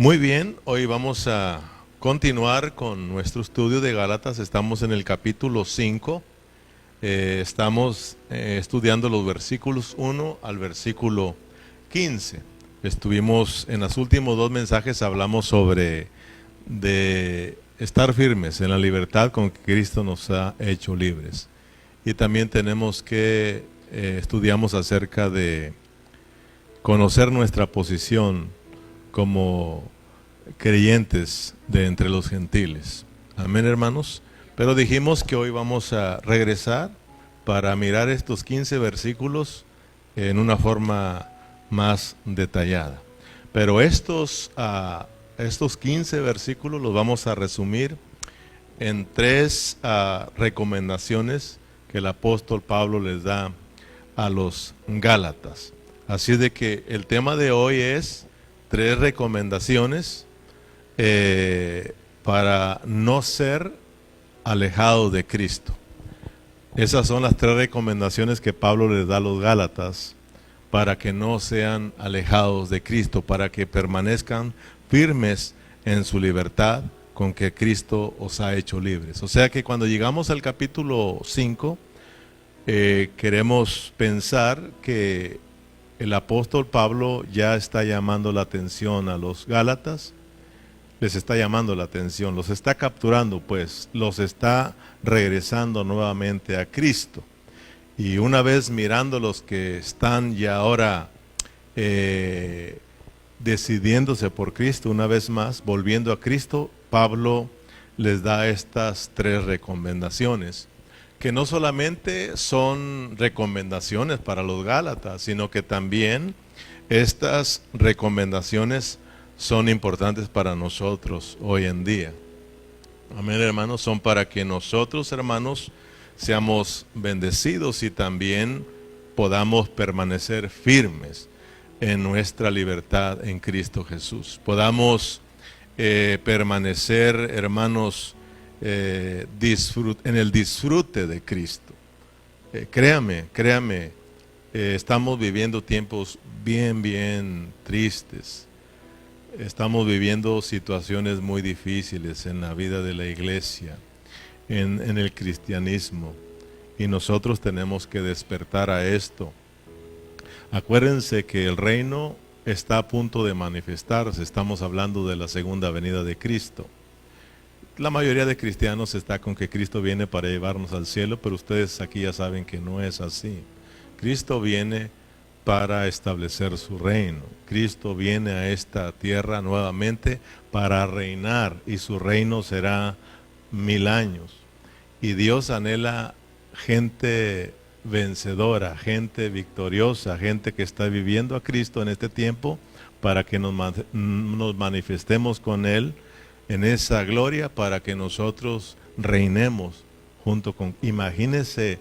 Muy bien, hoy vamos a continuar con nuestro estudio de Gálatas. Estamos en el capítulo 5. Estamos estudiando los versículos 1 al versículo 15. Estuvimos en los últimos dos mensajes, hablamos sobre de estar firmes en la libertad con que Cristo nos ha hecho libres. Y también tenemos que estudiamos acerca de conocer nuestra posición como creyentes de entre los gentiles. Amén, hermanos. Pero dijimos que hoy vamos a regresar para mirar estos 15 versículos en una forma más detallada. Pero estos 15 versículos los vamos a resumir en tres recomendaciones que el apóstol Pablo les da a los Gálatas. Así de que el tema de hoy es 3 recomendaciones para no ser alejados de Cristo. Esas son las 3 recomendaciones que Pablo les da a los Gálatas para que no sean alejados de Cristo, para que permanezcan firmes en su libertad con que Cristo os ha hecho libres. O sea que cuando llegamos al capítulo 5, queremos pensar que el apóstol Pablo ya está llamando la atención a los Gálatas, les está llamando la atención, los está capturando, pues, los está regresando nuevamente a Cristo. Y una vez mirando los que están ya ahora decidiéndose por Cristo, una vez más, volviendo a Cristo, Pablo les da estas 3 recomendaciones, que no solamente son recomendaciones para los Gálatas, sino que también estas recomendaciones son importantes para nosotros hoy en día. Amén, hermanos, son para que nosotros, hermanos, seamos bendecidos y también podamos permanecer firmes en nuestra libertad en Cristo Jesús. Podamos permanecer, hermanos, en el disfrute de Cristo. Créame, estamos viviendo tiempos bien tristes. Estamos viviendo situaciones muy difíciles en la vida de la iglesia, en el cristianismo, y nosotros tenemos que despertar a esto. Acuérdense que el reino está a punto de manifestarse. Estamos hablando de la segunda venida de Cristo. La mayoría de cristianos está con que Cristo viene para llevarnos al cielo, pero ustedes aquí ya saben que no es así. Cristo viene para establecer su reino. Cristo viene a esta tierra nuevamente para reinar, y su reino será 1000 años. Y Dios anhela gente vencedora, gente victoriosa, gente que está viviendo a Cristo en este tiempo, para que nos manifestemos con Él en esa gloria, para que nosotros reinemos junto con... Imagínense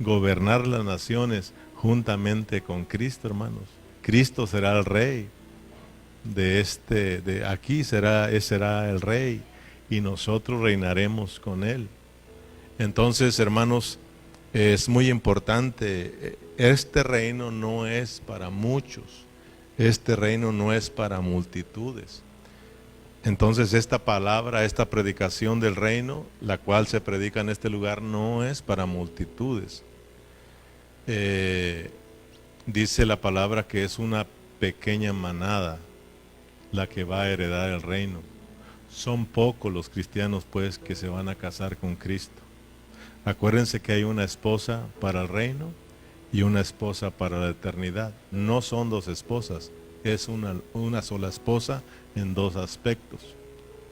gobernar las naciones juntamente con Cristo, hermanos. Cristo será el rey de aquí, será el rey, y nosotros reinaremos con Él. Entonces, hermanos, es muy importante. Este reino no es para muchos, este reino no es para multitudes. Entonces esta palabra, esta predicación del reino, la cual se predica en este lugar, no es para multitudes. Dice la palabra que es una pequeña manada la que va a heredar el reino. Son pocos los cristianos, pues, que se van a casar con Cristo. Acuérdense que hay una esposa para el reino y una esposa para la eternidad. No son 2 esposas, es una sola esposa en 2 aspectos.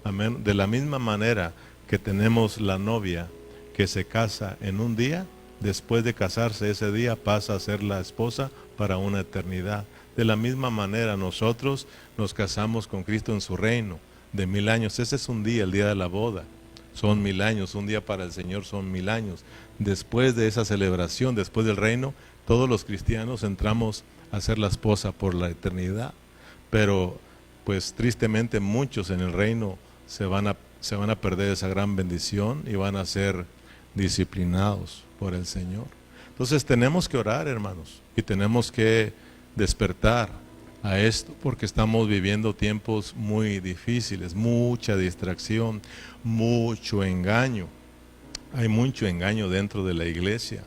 Amén. De la misma manera que tenemos la novia que se casa en un día, después de casarse ese día pasa a ser la esposa para una eternidad. De la misma manera nosotros nos casamos con Cristo en su reino de 1000 años. Ese es un día, el día de la boda. Son 1000 años, un día para el Señor son 1000 años. Después de esa celebración, después del reino, todos los cristianos entramos a ser la esposa por la eternidad. Pero pues tristemente muchos en el reino se van a perder esa gran bendición y van a ser disciplinados por el Señor. Entonces tenemos que orar, hermanos, y tenemos que despertar a esto, porque estamos viviendo tiempos muy difíciles, mucha distracción, mucho engaño. Hay mucho engaño dentro de la iglesia.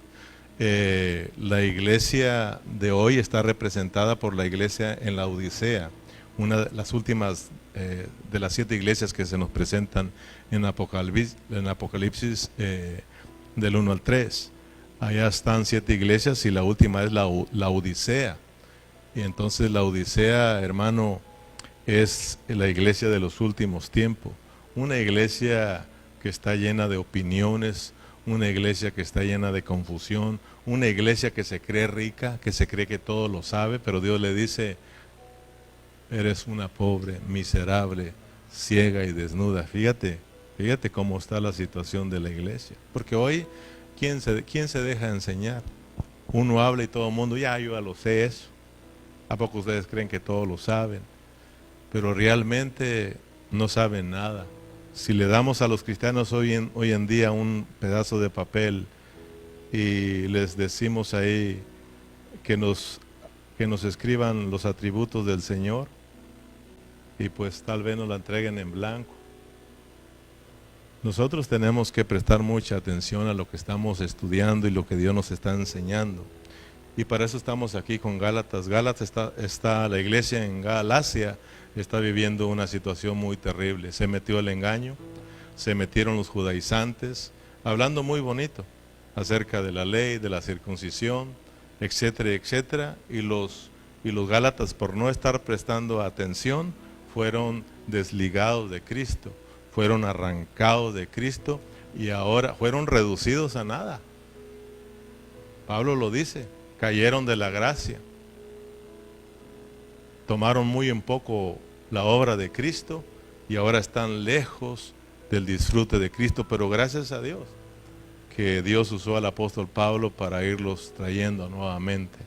La iglesia de hoy está representada por la iglesia en la Odisea, una de las últimas de las 7 iglesias que se nos presentan en Apocalipsis del 1 al 3. Allá están 7 iglesias y la última es la Odisea. Y entonces la Odisea, hermano, es la iglesia de los últimos tiempos. Una iglesia que está llena de opiniones, una iglesia que está llena de confusión, una iglesia que se cree rica, que se cree que todo lo sabe, pero Dios le dice, eres una pobre, miserable, ciega y desnuda. Fíjate cómo está la situación de la iglesia. Porque hoy, ¿quién se deja enseñar? Uno habla y todo el mundo, ya lo sé eso. ¿A poco ustedes creen que todos lo saben? Pero realmente no saben nada. Si le damos a los cristianos hoy en día un pedazo de papel y les decimos ahí que nos escriban los atributos del Señor, y pues tal vez nos la entreguen en blanco. Nosotros tenemos que prestar mucha atención a lo que estamos estudiando y lo que Dios nos está enseñando. Y para eso estamos aquí con Gálatas. Gálatas está la iglesia en Galacia, está viviendo una situación muy terrible. Se metió el engaño, se metieron los judaizantes, hablando muy bonito acerca de la ley, de la circuncisión, etcétera, etcétera. Y los Gálatas, por no estar prestando atención, fueron desligados de Cristo, fueron arrancados de Cristo y ahora fueron reducidos a nada. Pablo lo dice, cayeron de la gracia, tomaron muy en poco la obra de Cristo y ahora están lejos del disfrute de Cristo, pero gracias a Dios que Dios usó al apóstol Pablo para irlos trayendo nuevamente.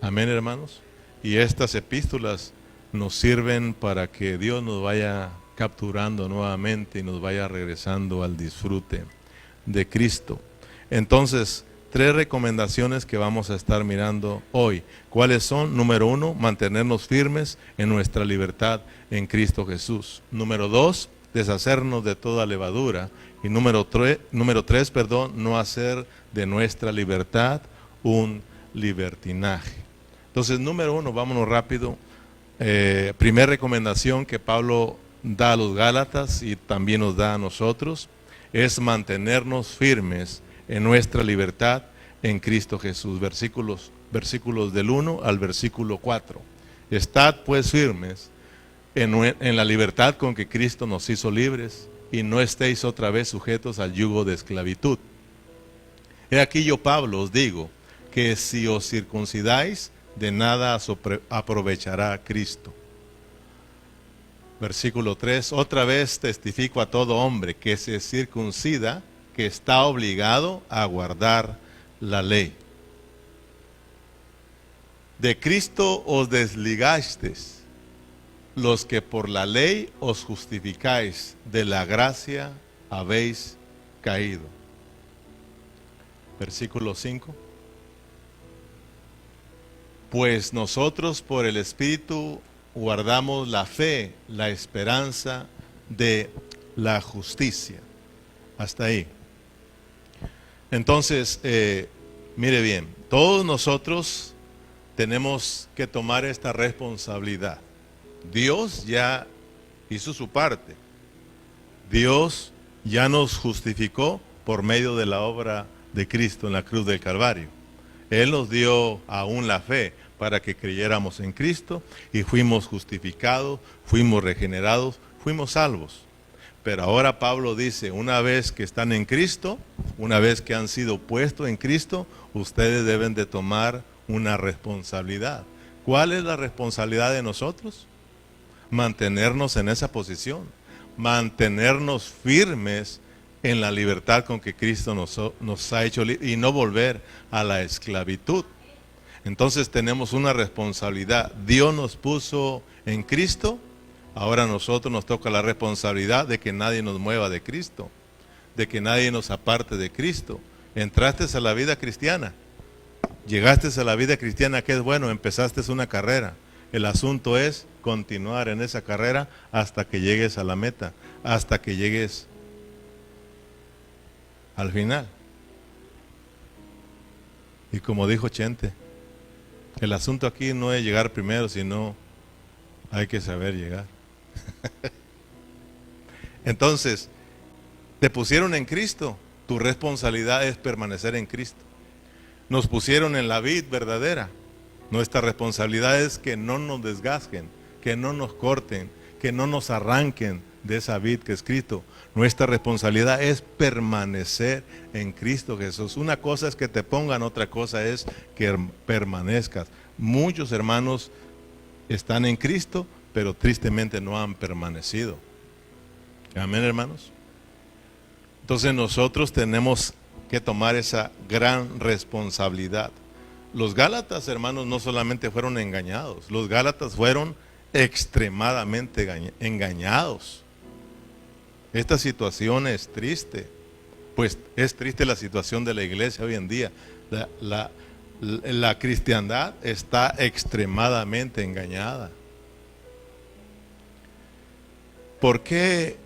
Amén, hermanos. Y estas epístolas nos sirven para que Dios nos vaya capturando nuevamente y nos vaya regresando al disfrute de Cristo. Entonces, 3 recomendaciones que vamos a estar mirando hoy. ¿Cuáles son? Número 1, mantenernos firmes en nuestra libertad en Cristo Jesús. Número 2, deshacernos de toda levadura. Y número 3, no hacer de nuestra libertad un libertinaje. Entonces, número 1, vámonos rápido. Primera recomendación que Pablo da a los Gálatas y también nos da a nosotros es mantenernos firmes en nuestra libertad en Cristo Jesús. Versículos del 1 al versículo 4. Estad pues firmes en la libertad con que Cristo nos hizo libres y no estéis otra vez sujetos al yugo de esclavitud. He aquí yo, Pablo, os digo que si os circuncidáis, de nada aprovechará Cristo. Versículo 3, otra vez testifico a todo hombre que se circuncida, que está obligado a guardar la ley. De Cristo os desligasteis, los que por la ley os justificáis, de la gracia habéis caído. Versículo 5. Pues nosotros por el Espíritu guardamos la fe, la esperanza de la justicia. Hasta ahí. Entonces, mire bien, todos nosotros tenemos que tomar esta responsabilidad. Dios ya hizo su parte. Dios ya nos justificó por medio de la obra de Cristo en la cruz del Calvario. Él nos dio aún la fe para que creyéramos en Cristo y fuimos justificados, fuimos regenerados, fuimos salvos. Pero ahora Pablo dice, una vez que están en Cristo, una vez que han sido puestos en Cristo, ustedes deben de tomar una responsabilidad. ¿Cuál es la responsabilidad de nosotros? Mantenernos en esa posición, mantenernos firmes en la libertad con que Cristo nos ha hecho libres y no volver a la esclavitud. Entonces tenemos una responsabilidad. Dios nos puso en Cristo, ahora a nosotros nos toca la responsabilidad de que nadie nos mueva de Cristo, de que nadie nos aparte de Cristo. Entraste a la vida cristiana, llegaste a la vida cristiana, que es bueno, empezaste una carrera, El asunto es continuar en esa carrera hasta que llegues a la meta, hasta que llegues al final. Y como dijo Chente, el asunto aquí no es llegar primero, sino hay que saber llegar. Entonces, te pusieron en Cristo, tu responsabilidad es permanecer en Cristo. Nos pusieron en la vid verdadera. Nuestra responsabilidad es que no nos desgasten, que no nos corten, que no nos arranquen de esa vid que es Cristo. Nuestra responsabilidad es permanecer en Cristo Jesús. Una cosa es que te pongan, otra cosa es que permanezcas. Muchos hermanos están en Cristo, pero tristemente no han permanecido. Amén, hermanos. Entonces nosotros tenemos que tomar esa gran responsabilidad. Los Gálatas, hermanos, no solamente fueron engañados, los Gálatas fueron extremadamente engañados. Esta situación es triste, pues es triste la situación de la iglesia hoy en día. La cristiandad está extremadamente engañada. ¿Por qué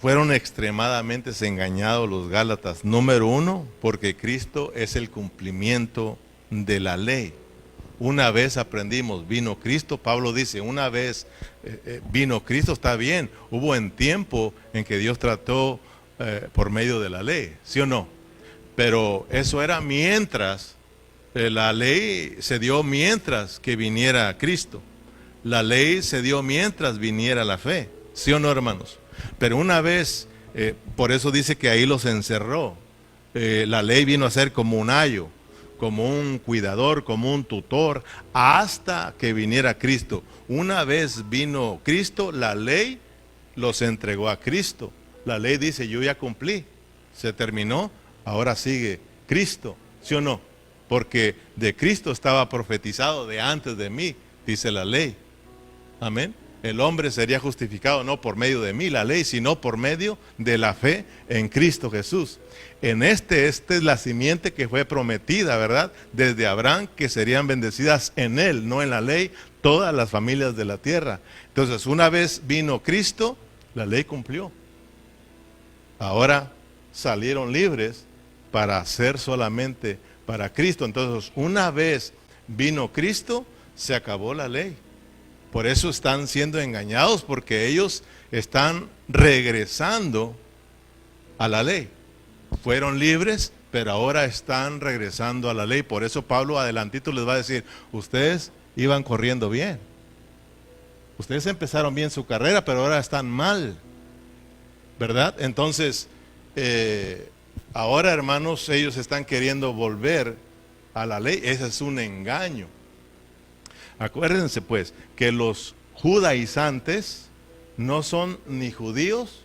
fueron extremadamente engañados los Gálatas? Número uno, porque Cristo es el cumplimiento de la ley. Una vez aprendimos, vino Cristo. Pablo dice, una vez vino Cristo, está bien. Hubo un tiempo en que Dios trató por medio de la ley, ¿sí o no? Pero eso era mientras, la ley se dio mientras que viniera Cristo. La ley se dio mientras viniera la fe, ¿sí o no, hermanos? Pero una vez, por eso dice que ahí los encerró. La ley vino a ser como un ayo, como un cuidador, como un tutor, hasta que viniera Cristo. Una vez vino Cristo, la ley los entregó a Cristo. La ley dice, yo ya cumplí, se terminó, ahora sigue Cristo, ¿sí o no? Porque de Cristo estaba profetizado de antes de mí, dice la ley. Amén. El hombre sería justificado no por medio de mí, la ley, sino por medio de la fe en Cristo Jesús. Esta es la simiente que fue prometida, ¿verdad? Desde Abraham, que serían bendecidas en él, no en la ley, todas las familias de la tierra. Entonces, una vez vino Cristo, la ley cumplió. Ahora salieron libres para hacer solamente para Cristo. Entonces, una vez vino Cristo, se acabó la ley. Por eso están siendo engañados, porque ellos están regresando a la ley. Fueron libres, pero ahora están regresando a la ley. Por eso Pablo adelantito les va a decir, ustedes iban corriendo bien. Ustedes empezaron bien su carrera, pero ahora están mal, ¿verdad? Entonces, ahora, hermanos, ellos están queriendo volver a la ley. Ese es un engaño. Acuérdense pues que los judaizantes no son ni judíos,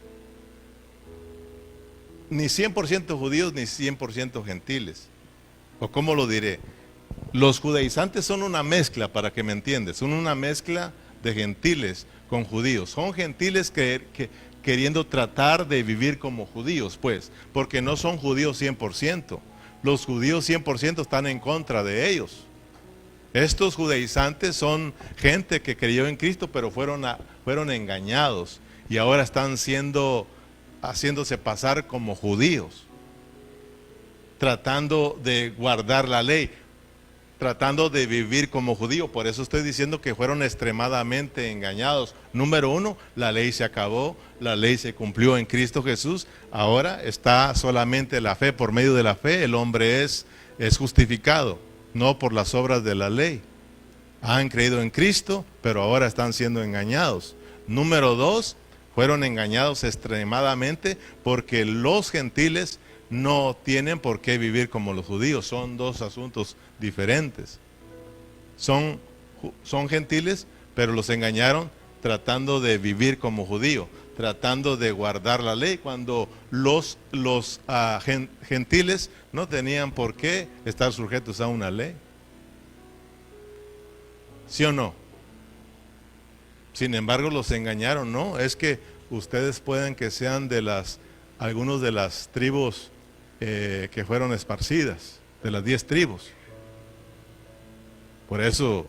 ni 100% judíos, ni 100% gentiles. ¿O cómo lo diré? Los judaizantes son una mezcla, para que me entiendas, son una mezcla de gentiles con judíos. Son gentiles que queriendo tratar de vivir como judíos, pues, porque no son judíos 100%. Los judíos 100% están en contra de ellos. Estos judaizantes son gente que creyó en Cristo, pero fueron engañados y ahora están haciéndose pasar como judíos, tratando de guardar la ley, tratando de vivir como judío. Por eso estoy diciendo que fueron extremadamente engañados. Número uno, la ley se acabó, la ley se cumplió en Cristo Jesús. Ahora está solamente la fe. Por medio de la fe el hombre es justificado, no por las obras de la ley. Han creído en Cristo, pero ahora están siendo engañados. Número dos, fueron engañados extremadamente porque los gentiles no tienen por qué vivir como los judíos. Son dos asuntos diferentes. Son gentiles, pero los engañaron tratando de vivir como judío, tratando de guardar la ley, cuando los gentiles no tenían por qué estar sujetos a una ley. ¿Sí o no? Sin embargo, los engañaron. No, es que ustedes pueden que sean algunos de las tribus que fueron esparcidas, de las 10 tribus. Por eso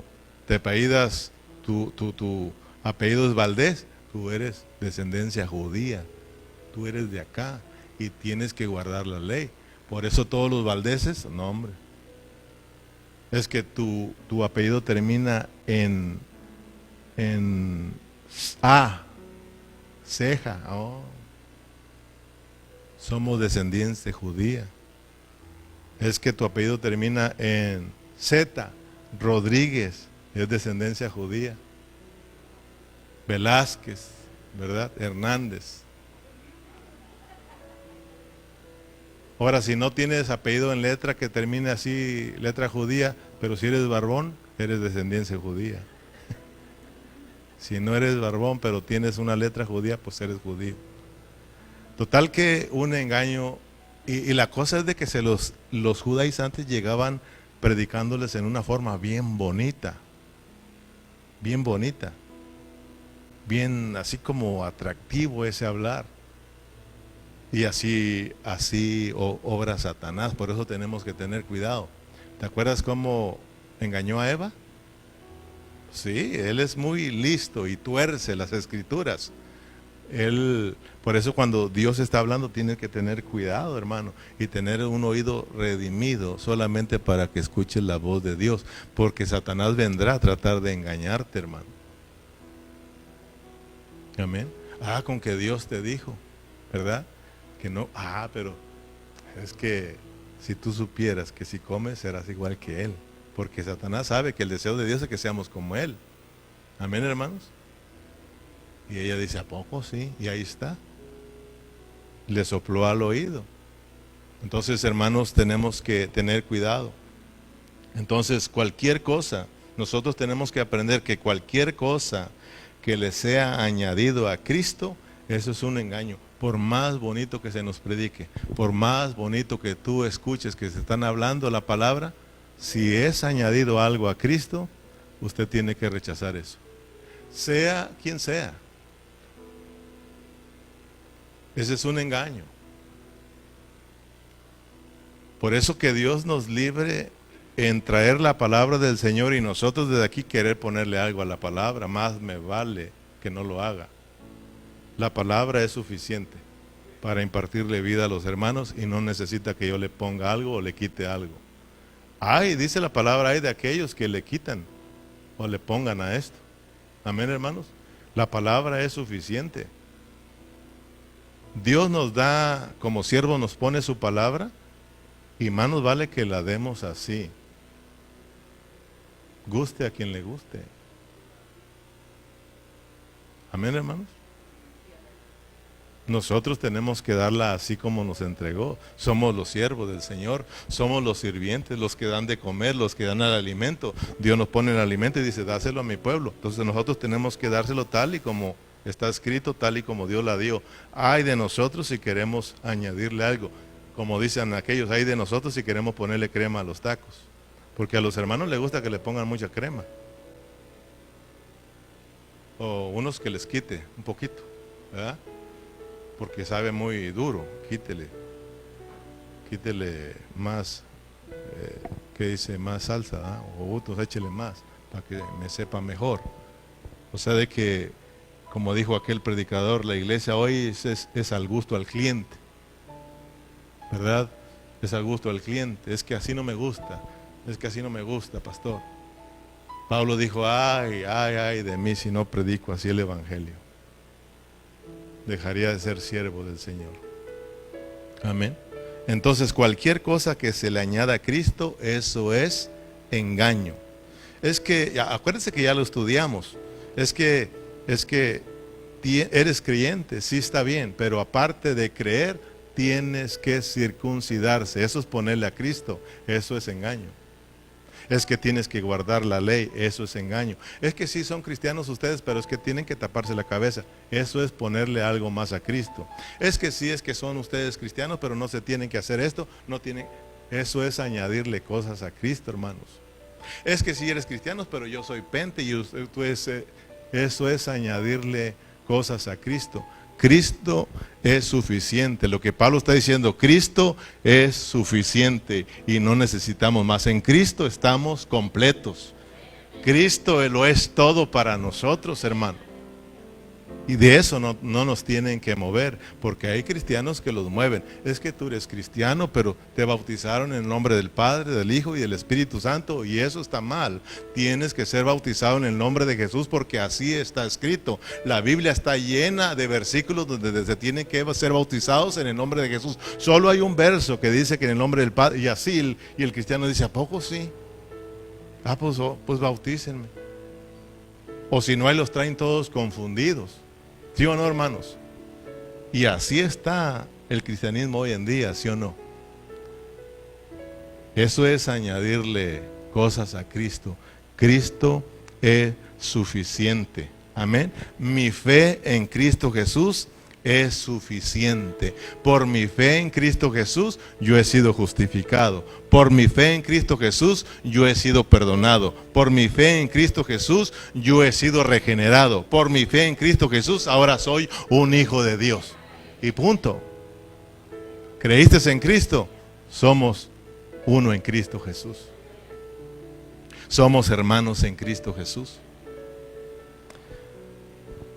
te apellidas tu apellido es Valdés, tú eres descendencia judía, tú eres de acá y tienes que guardar la ley. Por eso todos los Valdeses, no hombre, es que tu apellido termina en A, ceja, oh. Somos descendientes judía. Es que tu apellido termina en Z, Rodríguez, es descendencia judía. Velázquez, ¿verdad? Hernández. Ahora, si no tienes apellido en letra que termine así, letra judía, pero si eres barbón, eres descendencia judía. Si no eres barbón, pero tienes una letra judía, pues eres judío. Total que un engaño, y la cosa es de que los judaizantes llegaban predicándoles en una forma bien bonita, bien así como atractivo ese hablar. Y así obra Satanás, por eso tenemos que tener cuidado. ¿Te acuerdas cómo engañó a Eva? Sí, él es muy listo y tuerce las escrituras. Por eso cuando Dios está hablando tiene que tener cuidado, hermano, y tener un oído redimido solamente para que escuches la voz de Dios, porque Satanás vendrá a tratar de engañarte, hermano. Amén. Con que Dios te dijo, ¿verdad? Que no, pero es que si tú supieras que si comes serás igual que Él, porque Satanás sabe que el deseo de Dios es que seamos como Él. Amén, hermanos. Y ella dice, ¿a poco? Sí, y ahí está. Le sopló al oído. Entonces, hermanos, tenemos que tener cuidado. Entonces, cualquier cosa, nosotros tenemos que aprender que cualquier cosa que le sea añadido a Cristo, eso es un engaño. Por más bonito que se nos predique, por más bonito que tú escuches que se están hablando la palabra, si es añadido algo a Cristo, usted tiene que rechazar eso. Sea quien sea. Ese es un engaño. Por eso que Dios nos libre en traer la palabra del Señor y nosotros desde aquí querer ponerle algo a la palabra, más me vale que no lo haga. La palabra es suficiente para impartirle vida a los hermanos y no necesita que yo le ponga algo o le quite algo. Dice la palabra, hay de aquellos que le quitan o le pongan a esto. Amén, hermanos. La palabra es suficiente. Dios nos da, como siervo nos pone su palabra y más nos vale que la demos así. Guste a quien le guste. Amén, hermanos. Nosotros tenemos que darla así como nos entregó. Somos los siervos del Señor, somos los sirvientes, los que dan de comer, los que dan el alimento. Dios nos pone el alimento y dice, dáselo a mi pueblo. Entonces nosotros tenemos que dárselo tal y como está escrito, tal y como Dios la dio. Ay de nosotros si queremos añadirle algo. Como dicen aquellos, ay de nosotros si queremos ponerle crema a los tacos. Porque a los hermanos les gusta que le pongan mucha crema. O unos que les quite un poquito, ¿verdad? Porque sabe muy duro, quítele más, ¿qué dice? Más salsa, ¿eh? O otros échele más, para que me sepa mejor. O sea, de que, como dijo aquel predicador, la iglesia hoy es al gusto al cliente, ¿verdad? Es al gusto al cliente, es que así no me gusta, pastor. Pablo dijo, ay de mí si no predico así el evangelio. Dejaría de ser siervo del Señor. Amén. Entonces cualquier cosa que se le añada a Cristo, eso es engaño. Es que, acuérdense que ya lo estudiamos, es que eres creyente, sí está bien, pero aparte de creer, tienes que circuncidarse. Eso es ponerle a Cristo, eso es engaño. Es que tienes que guardar la ley, eso es engaño. Es que sí son cristianos ustedes, pero es que tienen que taparse la cabeza, eso es ponerle algo más a Cristo. Es que sí, es que son ustedes cristianos, pero no se tienen que hacer esto, eso es añadirle cosas a Cristo, hermanos. Es que sí eres cristiano, pero yo soy pente y eso es añadirle cosas a Cristo. Cristo es suficiente. Lo que Pablo está diciendo, Cristo es suficiente y no necesitamos más. En Cristo estamos completos. Cristo lo es todo para nosotros, hermano. Y de eso no nos tienen que mover, porque hay cristianos que los mueven. Es que tú eres cristiano, pero te bautizaron en el nombre del Padre, del Hijo y del Espíritu Santo, y eso está mal. Tienes que ser bautizado en el nombre de Jesús, porque así está escrito. La Biblia está llena de versículos donde se tienen que ser bautizados en el nombre de Jesús. Solo hay un verso que dice que en el nombre del Padre, y así, y el cristiano dice, ¿a poco sí? Ah, pues bautícenme. O si no, ahí los traen todos confundidos. ¿Sí o no, hermanos? Y así está el cristianismo hoy en día, ¿sí o no? Eso es añadirle cosas a Cristo. Cristo es suficiente. Amén. Mi fe en Cristo Jesús es suficiente. Por mi fe en Cristo Jesús, yo he sido justificado. Por mi fe en Cristo Jesús, yo he sido perdonado. Por mi fe en Cristo Jesús, yo he sido regenerado. Por mi fe en Cristo Jesús, ahora soy un hijo de Dios. Y punto. ¿Creíste en Cristo? Somos uno en Cristo Jesús. Somos hermanos en Cristo Jesús.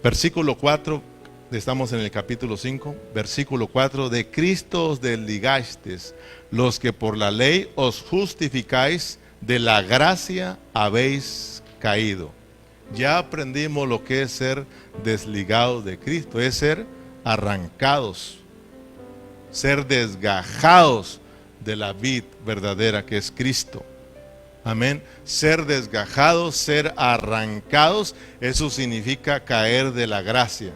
Versículo 4. Estamos en el capítulo 5, versículo 4. De Cristo os desligasteis, los que por la ley os justificáis, de la gracia habéis caído. Ya aprendimos lo que es ser desligados de Cristo, es ser arrancados, ser desgajados de la vid verdadera que es Cristo. Amén. Ser desgajados, ser arrancados, eso significa caer de la gracia.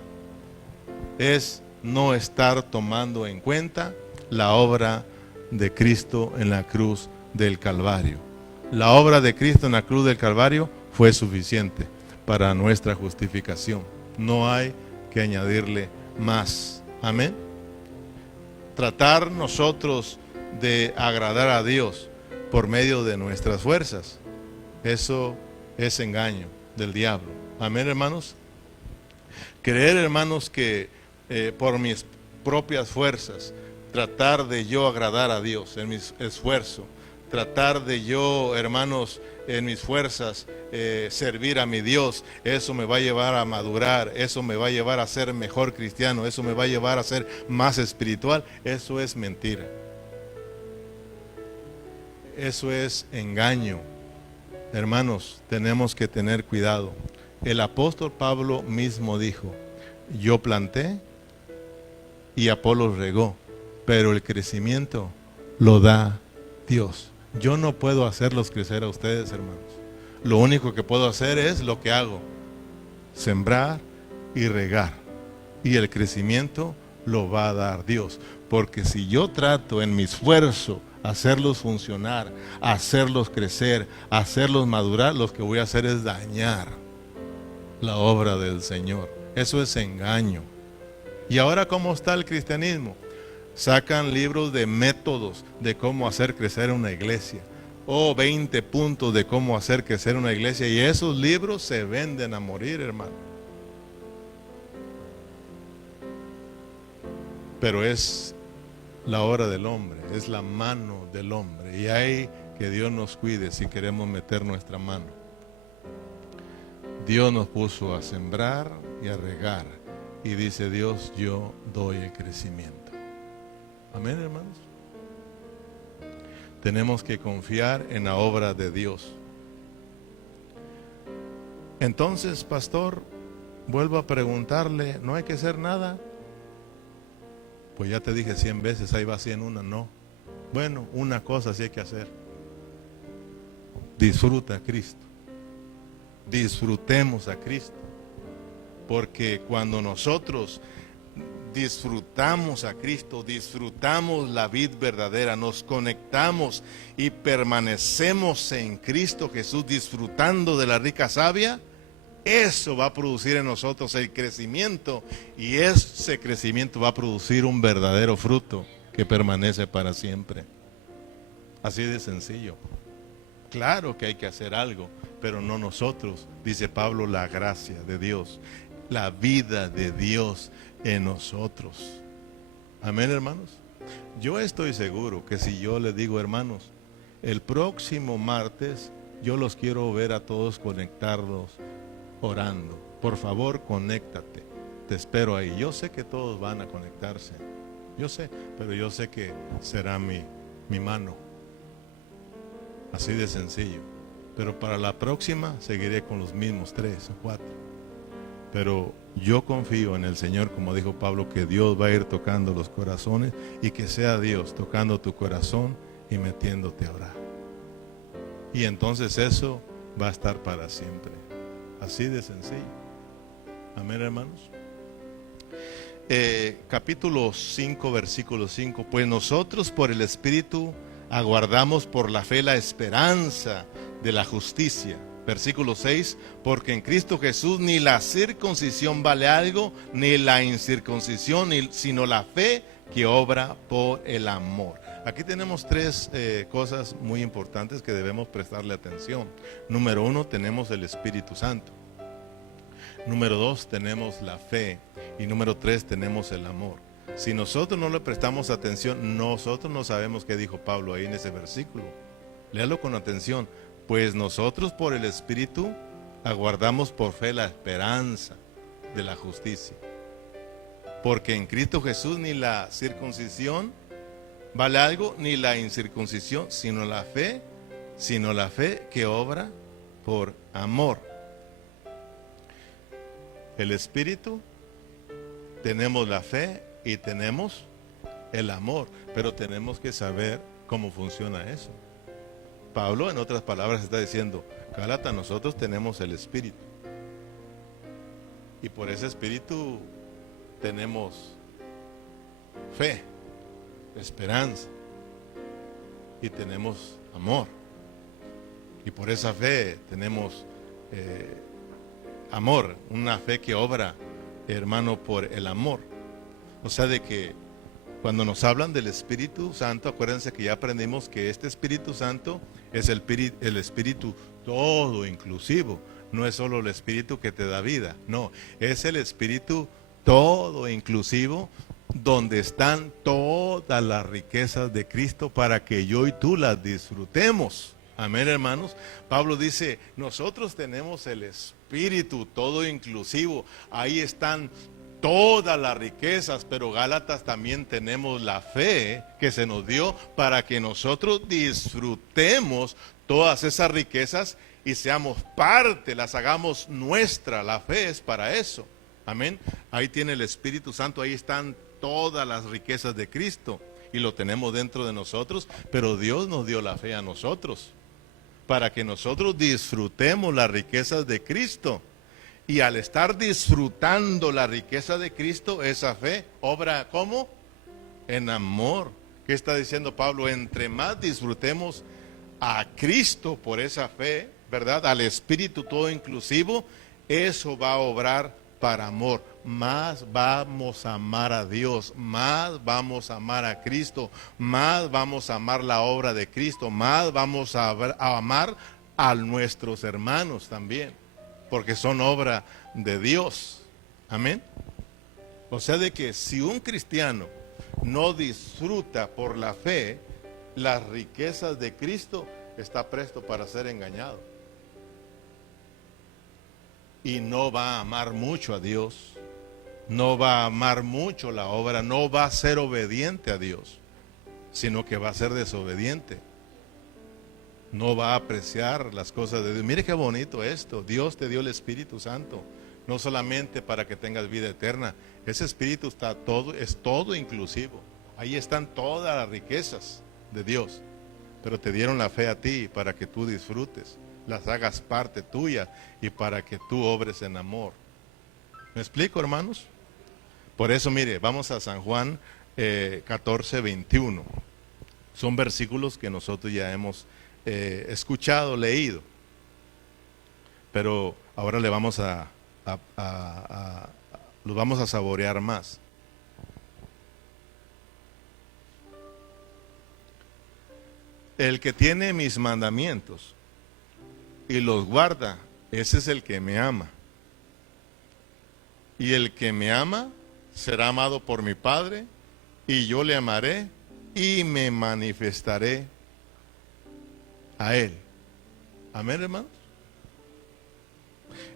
Es no estar tomando en cuenta la obra de Cristo en la cruz del Calvario. La obra de Cristo en la cruz del Calvario fue suficiente para nuestra justificación. No hay que añadirle más. Amén. Tratar nosotros de agradar a Dios por medio de nuestras fuerzas, eso es engaño del diablo. Amén, hermanos. Creer, hermanos, que por mis propias fuerzas, tratar de yo agradar a Dios en mi esfuerzo, tratar de yo, hermanos, en mis fuerzas, servir a mi Dios, eso me va a llevar a madurar, eso me va a llevar a ser mejor cristiano, eso me va a llevar a ser más espiritual. Eso es mentira. Eso es engaño. Hermanos, tenemos que tener cuidado. El apóstol Pablo mismo dijo, yo planté y Apolos regó, pero el crecimiento lo da Dios. Yo no puedo hacerlos crecer a ustedes, hermanos. Lo único que puedo hacer es lo que hago: sembrar y regar. Y el crecimiento lo va a dar Dios. Porque si yo trato en mi esfuerzo hacerlos funcionar, hacerlos crecer, hacerlos madurar, lo que voy a hacer es dañar la obra del Señor. Eso es engaño. Y ahora, ¿cómo está el cristianismo? Sacan libros de métodos de cómo hacer crecer una iglesia. O 20 puntos de cómo hacer crecer una iglesia. Y esos libros se venden a morir, hermano. Pero es la obra del hombre, es la mano del hombre. Y hay que Dios nos cuide si queremos meter nuestra mano. Dios nos puso a sembrar y a regar. Y dice Dios, yo doy el crecimiento. Amén, hermanos. Tenemos que confiar en la obra de Dios. Entonces, pastor, vuelvo a preguntarle, ¿no hay que hacer nada? Pues ya te dije 100 veces, ahí va 101, no. Bueno, una cosa sí hay que hacer. Disfruta a Cristo. Disfrutemos a Cristo. Porque cuando nosotros disfrutamos a Cristo, disfrutamos la vid verdadera, nos conectamos y permanecemos en Cristo Jesús, disfrutando de la rica savia, eso va a producir en nosotros el crecimiento, y ese crecimiento va a producir un verdadero fruto que permanece para siempre. Así de sencillo. Claro que hay que hacer algo, pero no nosotros, dice Pablo, la gracia de Dios, la vida de Dios en nosotros. Amén, hermanos. Yo estoy seguro que si yo les digo, hermanos, el próximo martes yo los quiero ver a todos conectarlos orando. Por favor, conéctate. Te espero ahí. Yo sé que todos van a conectarse. Yo sé, pero yo sé que será mi mano. Así de sencillo. Pero para la próxima seguiré con los mismos 3 o 4. Pero yo confío en el Señor, como dijo Pablo, que Dios va a ir tocando los corazones y que sea Dios tocando tu corazón y metiéndote a orar. Y entonces eso va a estar para siempre. Así de sencillo. Amén, hermanos. Capítulo 5, versículo 5. Pues nosotros por el Espíritu aguardamos por la fe la esperanza de la justicia. Versículo 6, porque en Cristo Jesús ni la circuncisión vale algo, ni la incircuncisión, sino la fe que obra por el amor. Aquí tenemos 3 cosas muy importantes que debemos prestarle atención. Número 1, tenemos el Espíritu Santo. Número 2, tenemos la fe. Y número 3, tenemos el amor. Si nosotros no le prestamos atención, nosotros no sabemos qué dijo Pablo ahí en ese versículo. Léalo con atención. Pues nosotros por el Espíritu aguardamos por fe la esperanza de la justicia. Porque en Cristo Jesús ni la circuncisión vale algo, ni la incircuncisión, sino la fe que obra por amor. El Espíritu, tenemos la fe y tenemos el amor, pero tenemos que saber cómo funciona eso. Pablo, en otras palabras, está diciendo: Gálatas, nosotros tenemos el Espíritu. Y por ese Espíritu tenemos fe, esperanza. Y tenemos amor. Y por esa fe tenemos amor, una fe que obra, hermano, por el amor. O sea, de que cuando nos hablan del Espíritu Santo, acuérdense que ya aprendimos que este Espíritu Santo es el Espíritu todo inclusivo. No es solo el Espíritu que te da vida, no, es el Espíritu todo inclusivo, donde están todas las riquezas de Cristo para que yo y tú las disfrutemos. Amén, hermanos. Pablo dice: nosotros tenemos el Espíritu todo inclusivo, ahí están todas las riquezas, pero Gálatas también tenemos la fe que se nos dio para que nosotros disfrutemos todas esas riquezas y seamos parte, las hagamos nuestra. La fe es para eso. Amén. Ahí tiene el Espíritu Santo, ahí están todas las riquezas de Cristo y lo tenemos dentro de nosotros, pero Dios nos dio la fe a nosotros para que nosotros disfrutemos las riquezas de Cristo. Y al estar disfrutando la riqueza de Cristo, esa fe obra ¿cómo? En amor. ¿Qué está diciendo Pablo? Entre más disfrutemos a Cristo por esa fe, ¿verdad? Al Espíritu todo inclusivo, eso va a obrar para amor. Más vamos a amar a Dios, más vamos a amar a Cristo, más vamos a amar la obra de Cristo, más vamos a amar a nuestros hermanos también, porque son obra de Dios. Amén. O sea, de que si un cristiano no disfruta por la fe las riquezas de Cristo, está presto para ser engañado. Y no va a amar mucho a Dios, no va a amar mucho la obra, no va a ser obediente a Dios, sino que va a ser desobediente. No va a apreciar las cosas de Dios. Mire qué bonito esto. Dios te dio el Espíritu Santo, no solamente para que tengas vida eterna. Ese Espíritu está todo, es todo inclusivo. Ahí están todas las riquezas de Dios. Pero te dieron la fe a ti para que tú disfrutes, las hagas parte tuya y para que tú obres en amor. ¿Me explico, hermanos? Por eso, mire, vamos a San Juan 14, 21. Son versículos que nosotros ya hemos escuchado, leído, pero ahora le vamos los vamos a saborear más. El que tiene mis mandamientos y los guarda, ese es el que me ama. Y el que me ama será amado por mi Padre, y yo le amaré y me manifestaré a él. Amén, hermanos.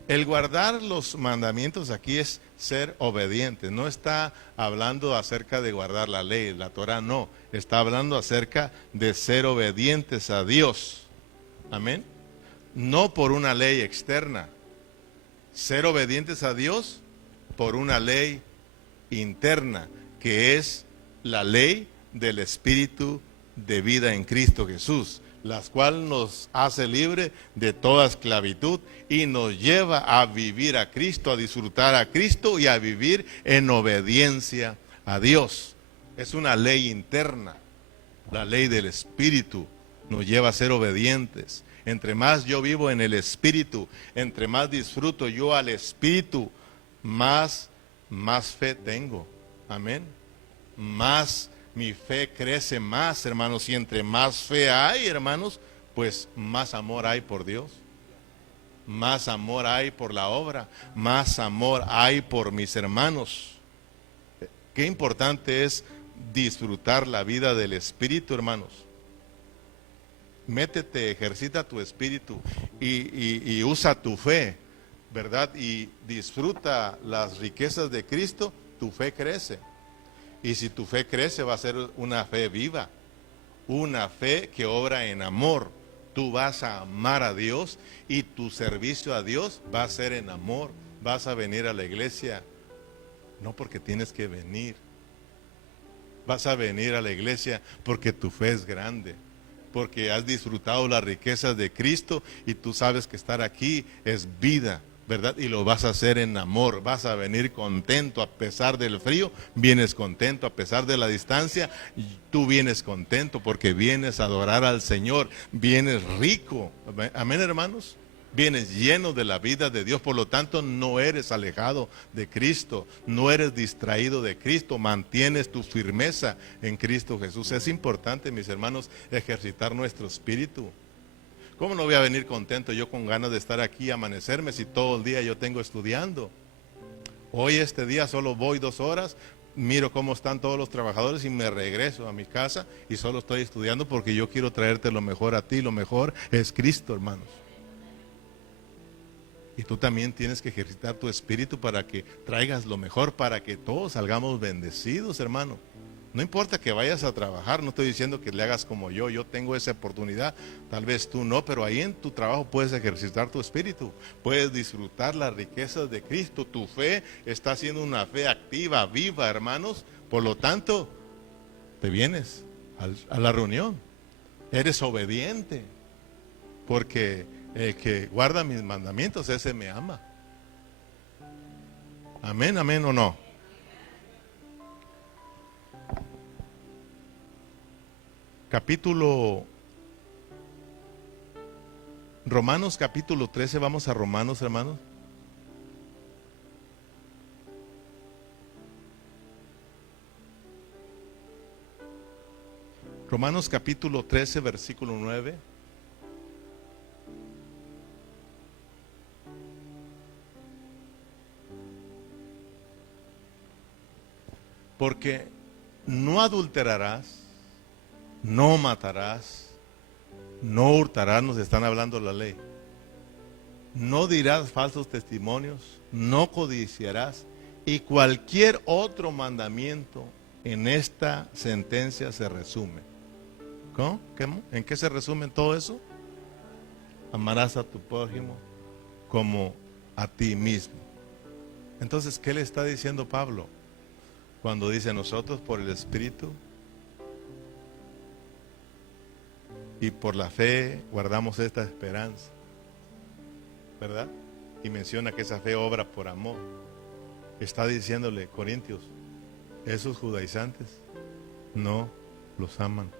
El guardar los mandamientos aquí es ser obediente. No está hablando acerca de guardar la ley, la Torah no. Está hablando acerca de ser obedientes a Dios. Amén. No por una ley externa. Ser obedientes a Dios por una ley interna, que es la ley del Espíritu de vida en Cristo Jesús, la cual nos hace libre de toda esclavitud y nos lleva a vivir a Cristo, a disfrutar a Cristo y a vivir en obediencia a Dios. Es una ley interna, la ley del Espíritu nos lleva a ser obedientes. Entre más yo vivo en el Espíritu, entre más disfruto yo al Espíritu, más fe tengo. Amén. Más mi fe crece más, hermanos, y entre más fe hay, hermanos, pues más amor hay por Dios, más amor hay por la obra, más amor hay por mis hermanos. Qué importante es disfrutar la vida del Espíritu, hermanos. Métete, ejercita tu espíritu y usa tu fe, ¿verdad? Y disfruta las riquezas de Cristo, tu fe crece. Y si tu fe crece, va a ser una fe viva, una fe que obra en amor. Tú vas a amar a Dios y tu servicio a Dios va a ser en amor. Vas a venir a la iglesia, no porque tienes que venir. Vas a venir a la iglesia porque tu fe es grande, porque has disfrutado las riquezas de Cristo y tú sabes que estar aquí es vida, ¿verdad? Y lo vas a hacer en amor. Vas a venir contento a pesar del frío, vienes contento a pesar de la distancia, tú vienes contento porque vienes a adorar al Señor, vienes rico. Amén, hermanos. Vienes lleno de la vida de Dios, por lo tanto no eres alejado de Cristo, no eres distraído de Cristo, mantienes tu firmeza en Cristo Jesús. Es importante, mis hermanos, ejercitar nuestro espíritu. ¿Cómo no voy a venir contento yo con ganas de estar aquí y amanecerme si todo el día yo tengo estudiando? Hoy este día solo voy 2 horas, miro cómo están todos los trabajadores y me regreso a mi casa y solo estoy estudiando porque yo quiero traerte lo mejor a ti. Lo mejor es Cristo, hermanos. Y tú también tienes que ejercitar tu espíritu para que traigas lo mejor, para que todos salgamos bendecidos, hermano. No importa que vayas a trabajar, no estoy diciendo que le hagas como yo tengo esa oportunidad, tal vez tú no, pero ahí en tu trabajo puedes ejercitar tu espíritu, puedes disfrutar las riquezas de Cristo. Tu fe está siendo una fe activa, viva, hermanos. Por lo tanto, te vienes a la reunión, eres obediente, porque el que guarda mis mandamientos, ese me ama. Amén, amén o no. Romanos capítulo 13, vamos a Romanos, hermanos. Romanos capítulo 13, versículo 9. Porque no adulterarás, no matarás, no hurtarás, nos están hablando la ley. No dirás falsos testimonios, no codiciarás, y cualquier otro mandamiento en esta sentencia se resume. ¿Cómo? ¿En qué se resume todo eso? Amarás a tu prójimo como a ti mismo. Entonces, ¿qué le está diciendo Pablo? Cuando dice nosotros por el Espíritu y por la fe guardamos esta esperanza, ¿verdad? Y menciona que esa fe obra por amor. Está diciéndole, Corintios, esos judaizantes no los aman,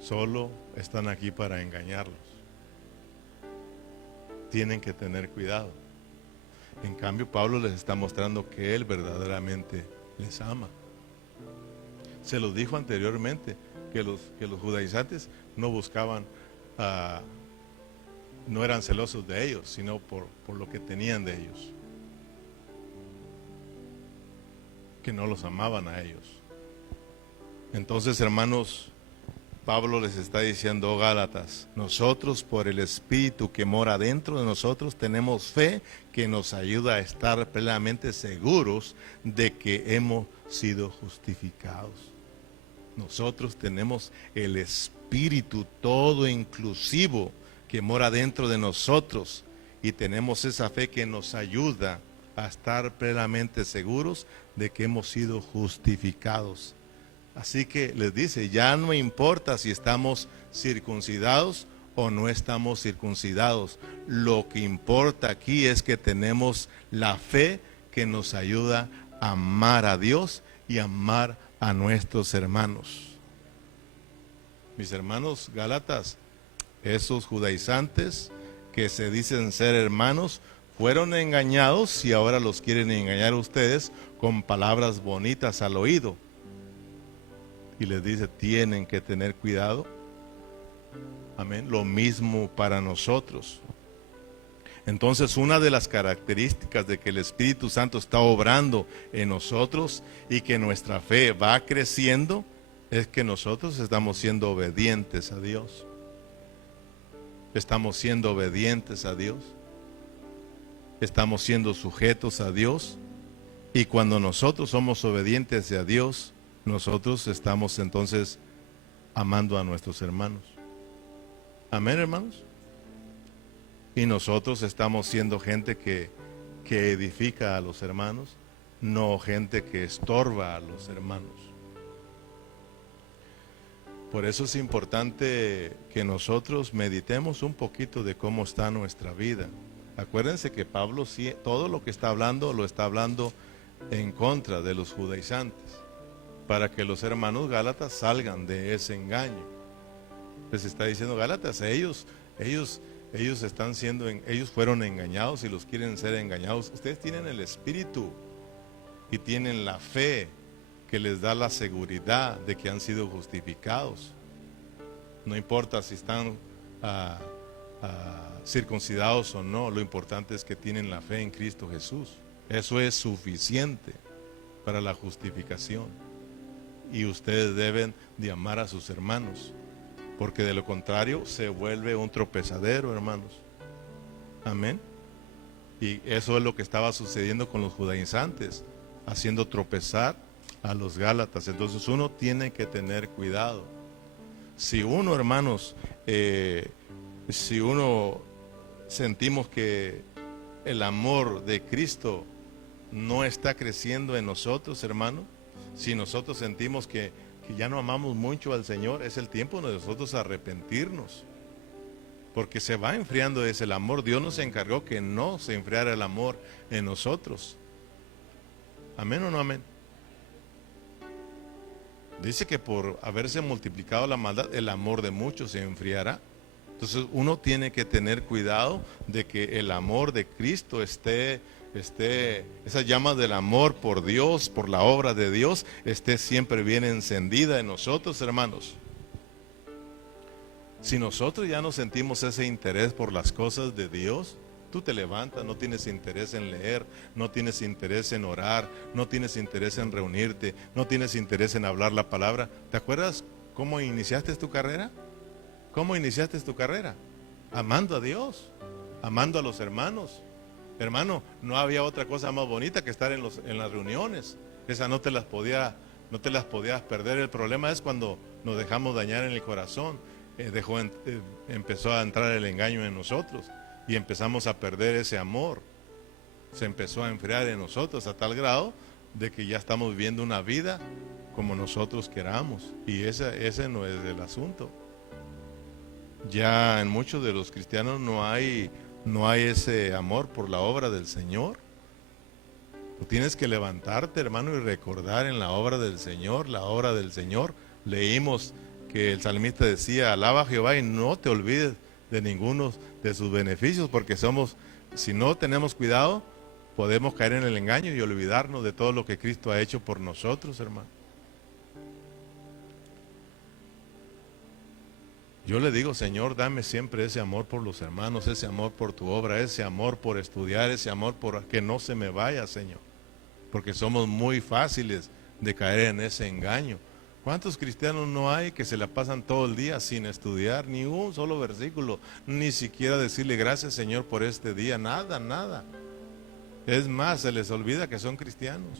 solo están aquí para engañarlos. Tienen que tener cuidado. En cambio, Pablo les está mostrando que él verdaderamente les ama. Se los dijo anteriormente que los judaizantes no buscaban, no eran celosos de ellos, sino por lo que tenían de ellos, que no los amaban a ellos. Entonces, hermanos, Pablo les está diciendo, oh Gálatas, nosotros por el Espíritu que mora dentro de nosotros tenemos fe que nos ayuda a estar plenamente seguros de que hemos sido justificados. Nosotros tenemos el Espíritu todo inclusivo que mora dentro de nosotros y tenemos esa fe que nos ayuda a estar plenamente seguros de que hemos sido justificados. Así que les dice, ya no importa si estamos circuncidados o no estamos circuncidados. Lo que importa aquí es que tenemos la fe que nos ayuda a amar a Dios y amar a nuestros hermanos. Mis hermanos gálatas, esos judaizantes que se dicen ser hermanos, fueron engañados y ahora los quieren engañar a ustedes con palabras bonitas al oído. Y les dice, tienen que tener cuidado. Amén. Lo mismo para nosotros. Entonces, una de las características de que el Espíritu Santo está obrando en nosotros y que nuestra fe va creciendo es que nosotros estamos siendo obedientes a Dios. Estamos siendo obedientes a Dios. Estamos siendo sujetos a Dios. Y cuando nosotros somos obedientes a Dios, nosotros estamos entonces amando a nuestros hermanos. Amén, hermanos. Y nosotros estamos siendo gente que edifica a los hermanos, no gente que estorba a los hermanos. Por eso es importante que nosotros meditemos un poquito de cómo está nuestra vida. Acuérdense que Pablo todo lo que está hablando, lo está hablando en contra de los judaizantes, para que los hermanos gálatas salgan de ese engaño. Les está diciendo, gálatas, ellos fueron engañados y los quieren ser engañados. Ustedes tienen el Espíritu y tienen la fe que les da la seguridad de que han sido justificados. No importa si están circuncidados o no, lo importante es que tienen la fe en Cristo Jesús. Eso es suficiente para la justificación. Y ustedes deben de amar a sus hermanos, porque de lo contrario se vuelve un tropezadero, hermanos. Amén. Y eso es lo que estaba sucediendo con los judaizantes, haciendo tropezar a los gálatas. Entonces uno tiene que tener cuidado. Si uno, hermanos, si uno sentimos que el amor de Cristo no está creciendo en nosotros, hermano, si nosotros sentimos que ya no amamos mucho al Señor, es el tiempo de nosotros arrepentirnos, porque se va enfriando ese el amor. Dios nos encargó que no se enfriara el amor en nosotros. ¿Amén o no amén? Dice que por haberse multiplicado la maldad, el amor de muchos se enfriará. Entonces uno tiene que tener cuidado de que el amor de Cristo esa llama del amor por Dios, por la obra de Dios, esté siempre bien encendida en nosotros, hermanos. Si nosotros ya no sentimos ese interés por las cosas de Dios, tú te levantas, no tienes interés en leer, no tienes interés en orar, no tienes interés en reunirte, no tienes interés en hablar la palabra. ¿Te acuerdas cómo iniciaste tu carrera? ¿Cómo iniciaste tu carrera? Amando a Dios, amando a los hermanos. Hermano, no había otra cosa más bonita que estar en las reuniones. Esa no te las podías perder. El problema es cuando nos dejamos dañar en el corazón. Empezó a entrar el engaño en nosotros y empezamos a perder ese amor. Se empezó a enfriar en nosotros a tal grado de que ya estamos viviendo una vida como nosotros queramos. Y ese no es el asunto. Ya en muchos de los cristianos no hay ese amor por la obra del Señor. Tú tienes que levantarte, hermano, y recordar en la obra del Señor, la obra del Señor. Leímos que el salmista decía, alaba a Jehová y no te olvides de ninguno de sus beneficios, porque si no tenemos cuidado, podemos caer en el engaño y olvidarnos de todo lo que Cristo ha hecho por nosotros, hermano. Yo le digo, Señor, dame siempre ese amor por los hermanos, ese amor por tu obra, ese amor por estudiar, ese amor por que no se me vaya, Señor. Porque somos muy fáciles de caer en ese engaño. ¿Cuántos cristianos no hay que se la pasan todo el día sin estudiar ni un solo versículo, ni siquiera decirle gracias Señor por este día? Nada, nada. Es más, se les olvida que son cristianos.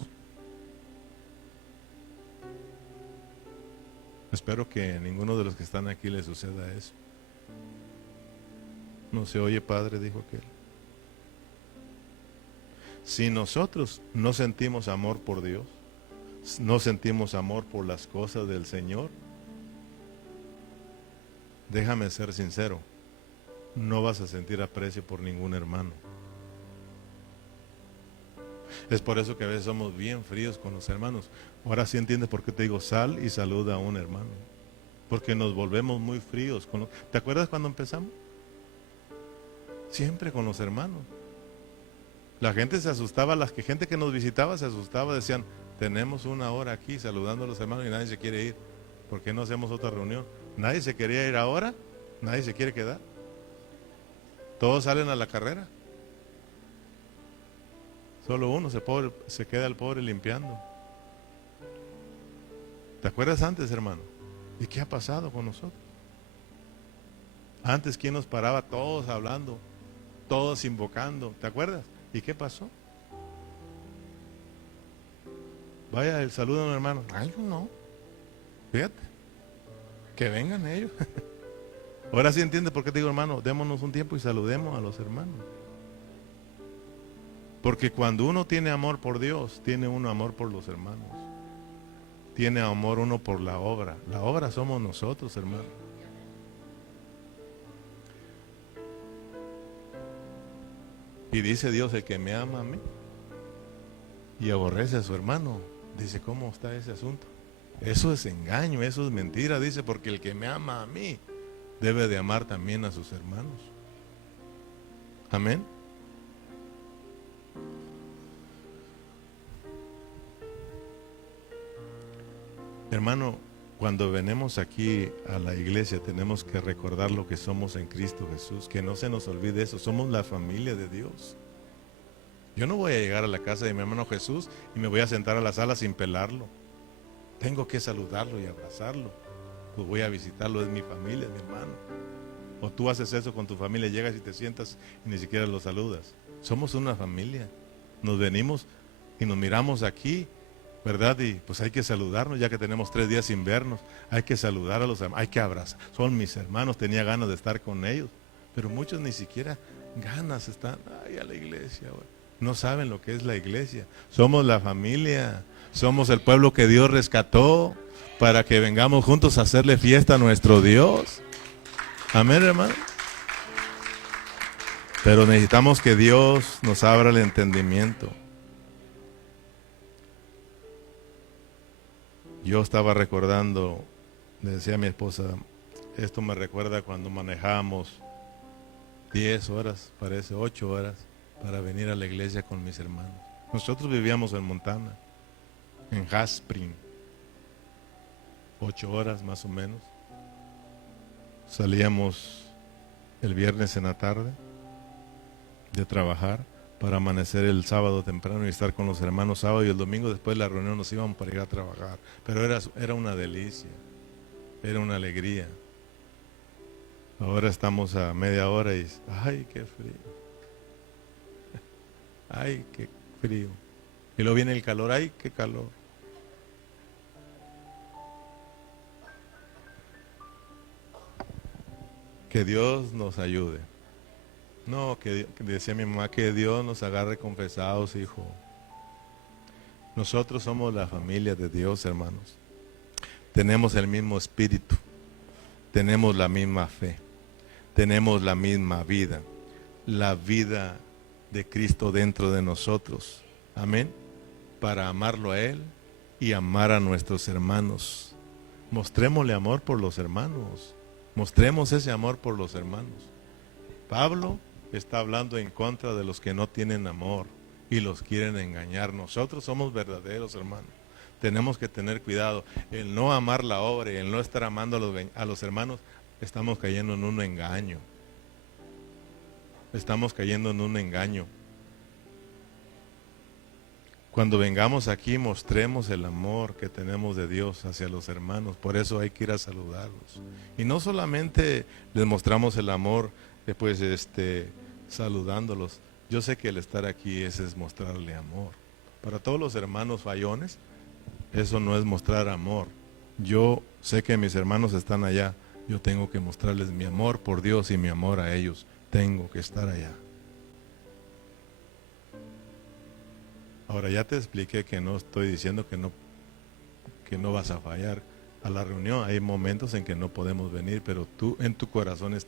Espero que a ninguno de los que están aquí le suceda eso. No se oye, Padre, dijo aquel. Si nosotros no sentimos amor por Dios, no sentimos amor por las cosas del Señor, déjame ser sincero, no vas a sentir aprecio por ningún hermano. Es por eso que a veces somos bien fríos con los hermanos. Ahora sí entiendes por qué te digo sal y saluda a un hermano. Porque nos volvemos muy fríos. ¿Te acuerdas cuando empezamos? Siempre con los hermanos. La gente se asustaba, gente que nos visitaba se asustaba, decían, tenemos una hora aquí saludando a los hermanos y nadie se quiere ir. ¿Por qué no hacemos otra reunión? Nadie se quería ir ahora, nadie se quiere quedar. Todos salen a la carrera. Solo uno se queda el pobre limpiando. ¿Te acuerdas antes, hermano? ¿Y qué ha pasado con nosotros? Antes, ¿quién nos paraba? Todos hablando, todos invocando. ¿Te acuerdas? ¿Y qué pasó? Vaya, el saludo a un hermano. Ay, no. Fíjate. Que vengan ellos. Ahora sí entiendes por qué te digo, hermano, démonos un tiempo y saludemos a los hermanos. Porque cuando uno tiene amor por Dios, tiene uno amor por los hermanos. Tiene amor uno por la obra. La obra somos nosotros, hermano. Y dice Dios, el que me ama a mí y aborrece a su hermano. Dice, ¿cómo está ese asunto? Eso es engaño, eso es mentira. Dice, porque el que me ama a mí debe de amar también a sus hermanos. Amén. Hermano, cuando venimos aquí a la iglesia tenemos que recordar lo que somos en Cristo Jesús, que no se nos olvide eso, somos la familia de Dios. Yo no voy a llegar a la casa de mi hermano Jesús y me voy a sentar a la sala sin pelarlo. Tengo que saludarlo y abrazarlo. Pues voy a visitarlo, es mi familia, es mi hermano. O tú haces eso con tu familia, llegas y te sientas y ni siquiera lo saludas. Somos una familia. Nos venimos y nos miramos aquí, ¿verdad? Y pues hay que saludarnos, ya que tenemos 3 días sin vernos. Hay que saludar a los hermanos, hay que abrazar. Son mis hermanos, tenía ganas de estar con ellos. Pero muchos ni siquiera ganas están, ay, a la iglesia. No saben lo que es la iglesia. Somos la familia, somos el pueblo que Dios rescató para que vengamos juntos a hacerle fiesta a nuestro Dios. Amén, hermano. Pero necesitamos que Dios nos abra el entendimiento. Yo estaba recordando, le decía a mi esposa, esto me recuerda cuando manejábamos 10 horas, parece 8 horas, para venir a la iglesia con mis hermanos. Nosotros vivíamos en Montana, en Hot Spring, 8 horas más o menos. Salíamos el viernes en la tarde de trabajar para amanecer el sábado temprano y estar con los hermanos sábado, y el domingo después de la reunión nos íbamos para ir a trabajar. Pero era una delicia, era una alegría. Ahora estamos a media hora y ay, qué frío. Ay, qué frío. Y luego viene el calor, ay, qué calor. Que Dios nos ayude. No, que decía mi mamá, que Dios nos agarre confesados, hijo. Nosotros somos la familia de Dios, hermanos. Tenemos el mismo espíritu, tenemos la misma fe, tenemos la misma vida, la vida de Cristo dentro de nosotros. Amén. Para amarlo a Él y amar a nuestros hermanos. Mostrémosle amor por los hermanos. Mostremos ese amor por los hermanos. Pablo está hablando en contra de los que no tienen amor y los quieren engañar. Nosotros somos verdaderos, hermanos. Tenemos que tener cuidado. El no amar la obra y el no estar amando a los hermanos, estamos cayendo en un engaño. Estamos cayendo en un engaño. Cuando vengamos aquí mostremos el amor que tenemos de Dios hacia los hermanos. Por eso hay que ir a saludarlos. Y no solamente les mostramos el amor después saludándolos. Yo sé que el estar aquí es mostrarle amor. Para todos los hermanos fallones, eso no es mostrar amor. Yo sé que mis hermanos están allá. Yo tengo que mostrarles mi amor por Dios y mi amor a ellos. Tengo que estar allá. Ahora ya te expliqué que no estoy diciendo que no vas a fallar a la reunión. Hay momentos en que no podemos venir, pero tú en tu corazón es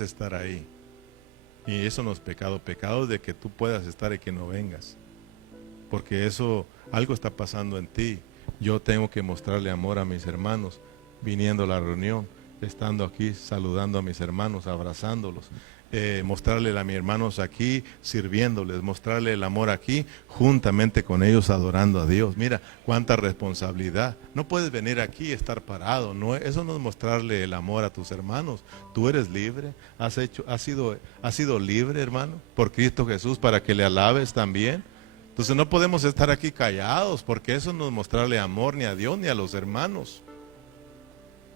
estar ahí. Y eso no es pecado. Pecado es de que tú puedas estar y que no vengas. Porque eso, algo está pasando en ti. Yo tengo que mostrarle amor a mis hermanos, viniendo a la reunión, estando aquí, saludando a mis hermanos, abrazándolos. Mostrarle a mis hermanos aquí, sirviéndoles, mostrarle el amor aquí, juntamente con ellos adorando a Dios. Mira, cuánta responsabilidad. No puedes venir aquí y estar parado. No, eso no es mostrarle el amor a tus hermanos. Tú eres libre, has sido libre, hermano, por Cristo Jesús, para que le alabes también. Entonces no podemos estar aquí callados, porque eso no es mostrarle amor ni a Dios ni a los hermanos.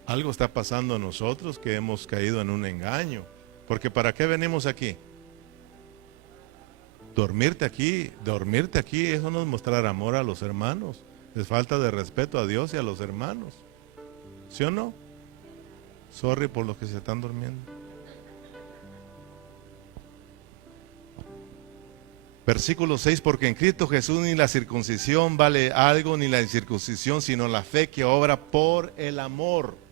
Algo está pasando a nosotros que hemos caído en un engaño. Porque ¿para qué venimos aquí? Dormirte aquí, eso no es mostrar amor a los hermanos. Es falta de respeto a Dios y a los hermanos. ¿Sí o no? Sorry por los que se están durmiendo. Versículo 6, porque en Cristo Jesús ni la circuncisión vale algo, ni la incircuncisión, sino la fe que obra por el amor.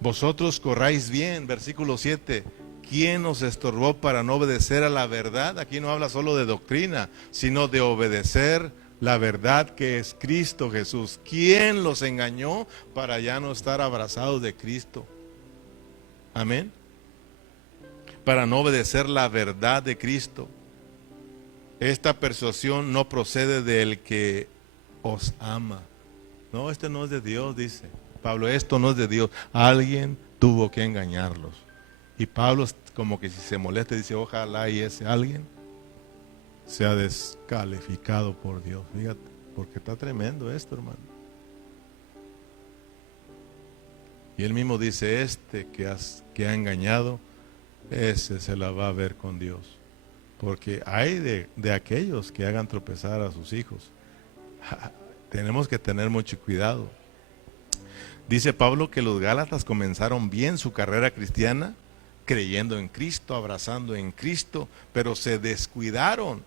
Vosotros corráis bien, versículo 7. ¿Quién os estorbó para no obedecer a la verdad? Aquí no habla solo de doctrina, sino de obedecer la verdad que es Cristo Jesús. ¿Quién los engañó para ya no estar abrazados de Cristo? Amén. Para no obedecer la verdad de Cristo. Esta persuasión no procede del que os ama. No, este no es de Dios, dice Pablo, esto no es de Dios. Alguien tuvo que engañarlos. Y Pablo, como que si se molesta, dice, ojalá y ese alguien sea descalificado por Dios. Fíjate, porque está tremendo esto, hermano. Y él mismo dice, que ha engañado, ese se la va a ver con Dios. Porque hay de aquellos que hagan tropezar a sus hijos. Tenemos que tener mucho cuidado. Dice Pablo que los Gálatas comenzaron bien su carrera cristiana, creyendo en Cristo, abrazando en Cristo, pero se descuidaron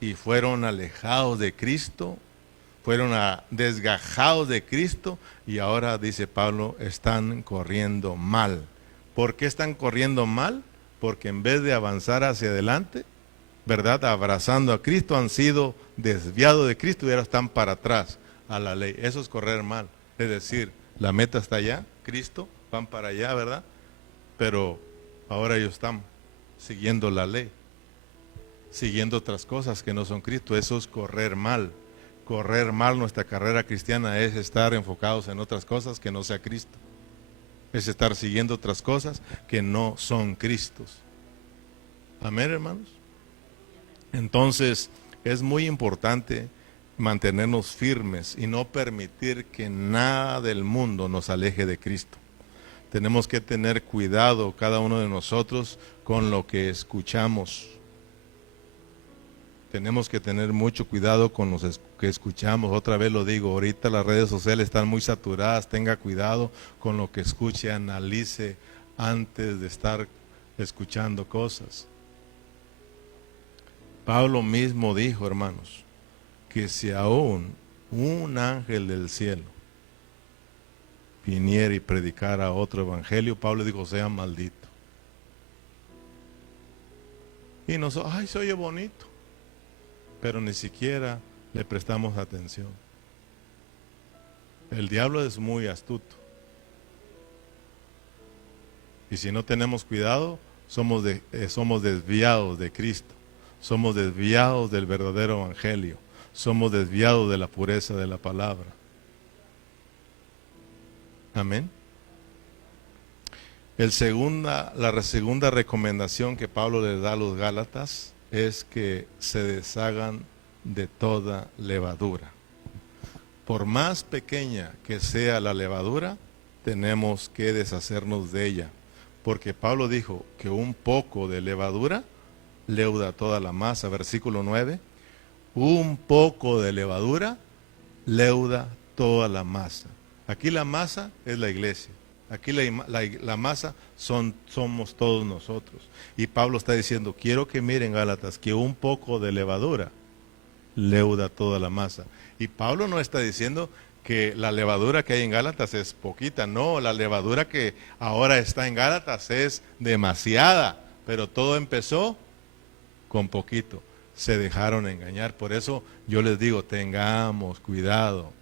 y fueron alejados de Cristo, fueron desgajados de Cristo, y ahora, dice Pablo, están corriendo mal. ¿Por qué están corriendo mal? Porque en vez de avanzar hacia adelante, ¿verdad?, abrazando a Cristo, han sido desviados de Cristo y ahora están para atrás a la ley. Eso es correr mal. Es decir, la meta está allá, Cristo, van para allá, ¿verdad? Pero ahora ellos están siguiendo la ley, siguiendo otras cosas que no son Cristo. Eso es correr mal. Correr mal nuestra carrera cristiana es estar enfocados en otras cosas que no sea Cristo. Es estar siguiendo otras cosas que no son Cristos. Amén, hermanos. Entonces, es muy importante mantenernos firmes y no permitir que nada del mundo nos aleje de Cristo. Tenemos que tener cuidado cada uno de nosotros con lo que escuchamos. Tenemos que tener mucho cuidado con lo que escuchamos. Otra vez lo digo, ahorita las redes sociales están muy saturadas. Tenga cuidado con lo que escuche, analice antes de estar escuchando cosas. Pablo mismo dijo, hermanos, que si aún un ángel del cielo viniera y predicara otro evangelio, Pablo dijo, sea maldito. Y nosotros, ay, se oye bonito, pero ni siquiera le prestamos atención. El diablo es muy astuto. Y si no tenemos cuidado, somos desviados de Cristo. Somos desviados del verdadero evangelio. Somos desviados de la pureza de la palabra. Amén. La segunda recomendación que Pablo le da a los Gálatas es que se deshagan de toda levadura. Por más pequeña que sea la levadura, tenemos que deshacernos de ella. Porque Pablo dijo que un poco de levadura leuda toda la masa. Versículo 9. Un poco de levadura leuda toda la masa. Aquí la masa es la iglesia. Aquí la masa somos todos nosotros. Y Pablo está diciendo, quiero que miren, Gálatas, que un poco de levadura leuda toda la masa. Y Pablo no está diciendo que la levadura que hay en Gálatas es poquita. No, la levadura que ahora está en Gálatas es demasiada. Pero todo empezó con poquito. Se dejaron engañar. Por eso yo les digo, tengamos cuidado.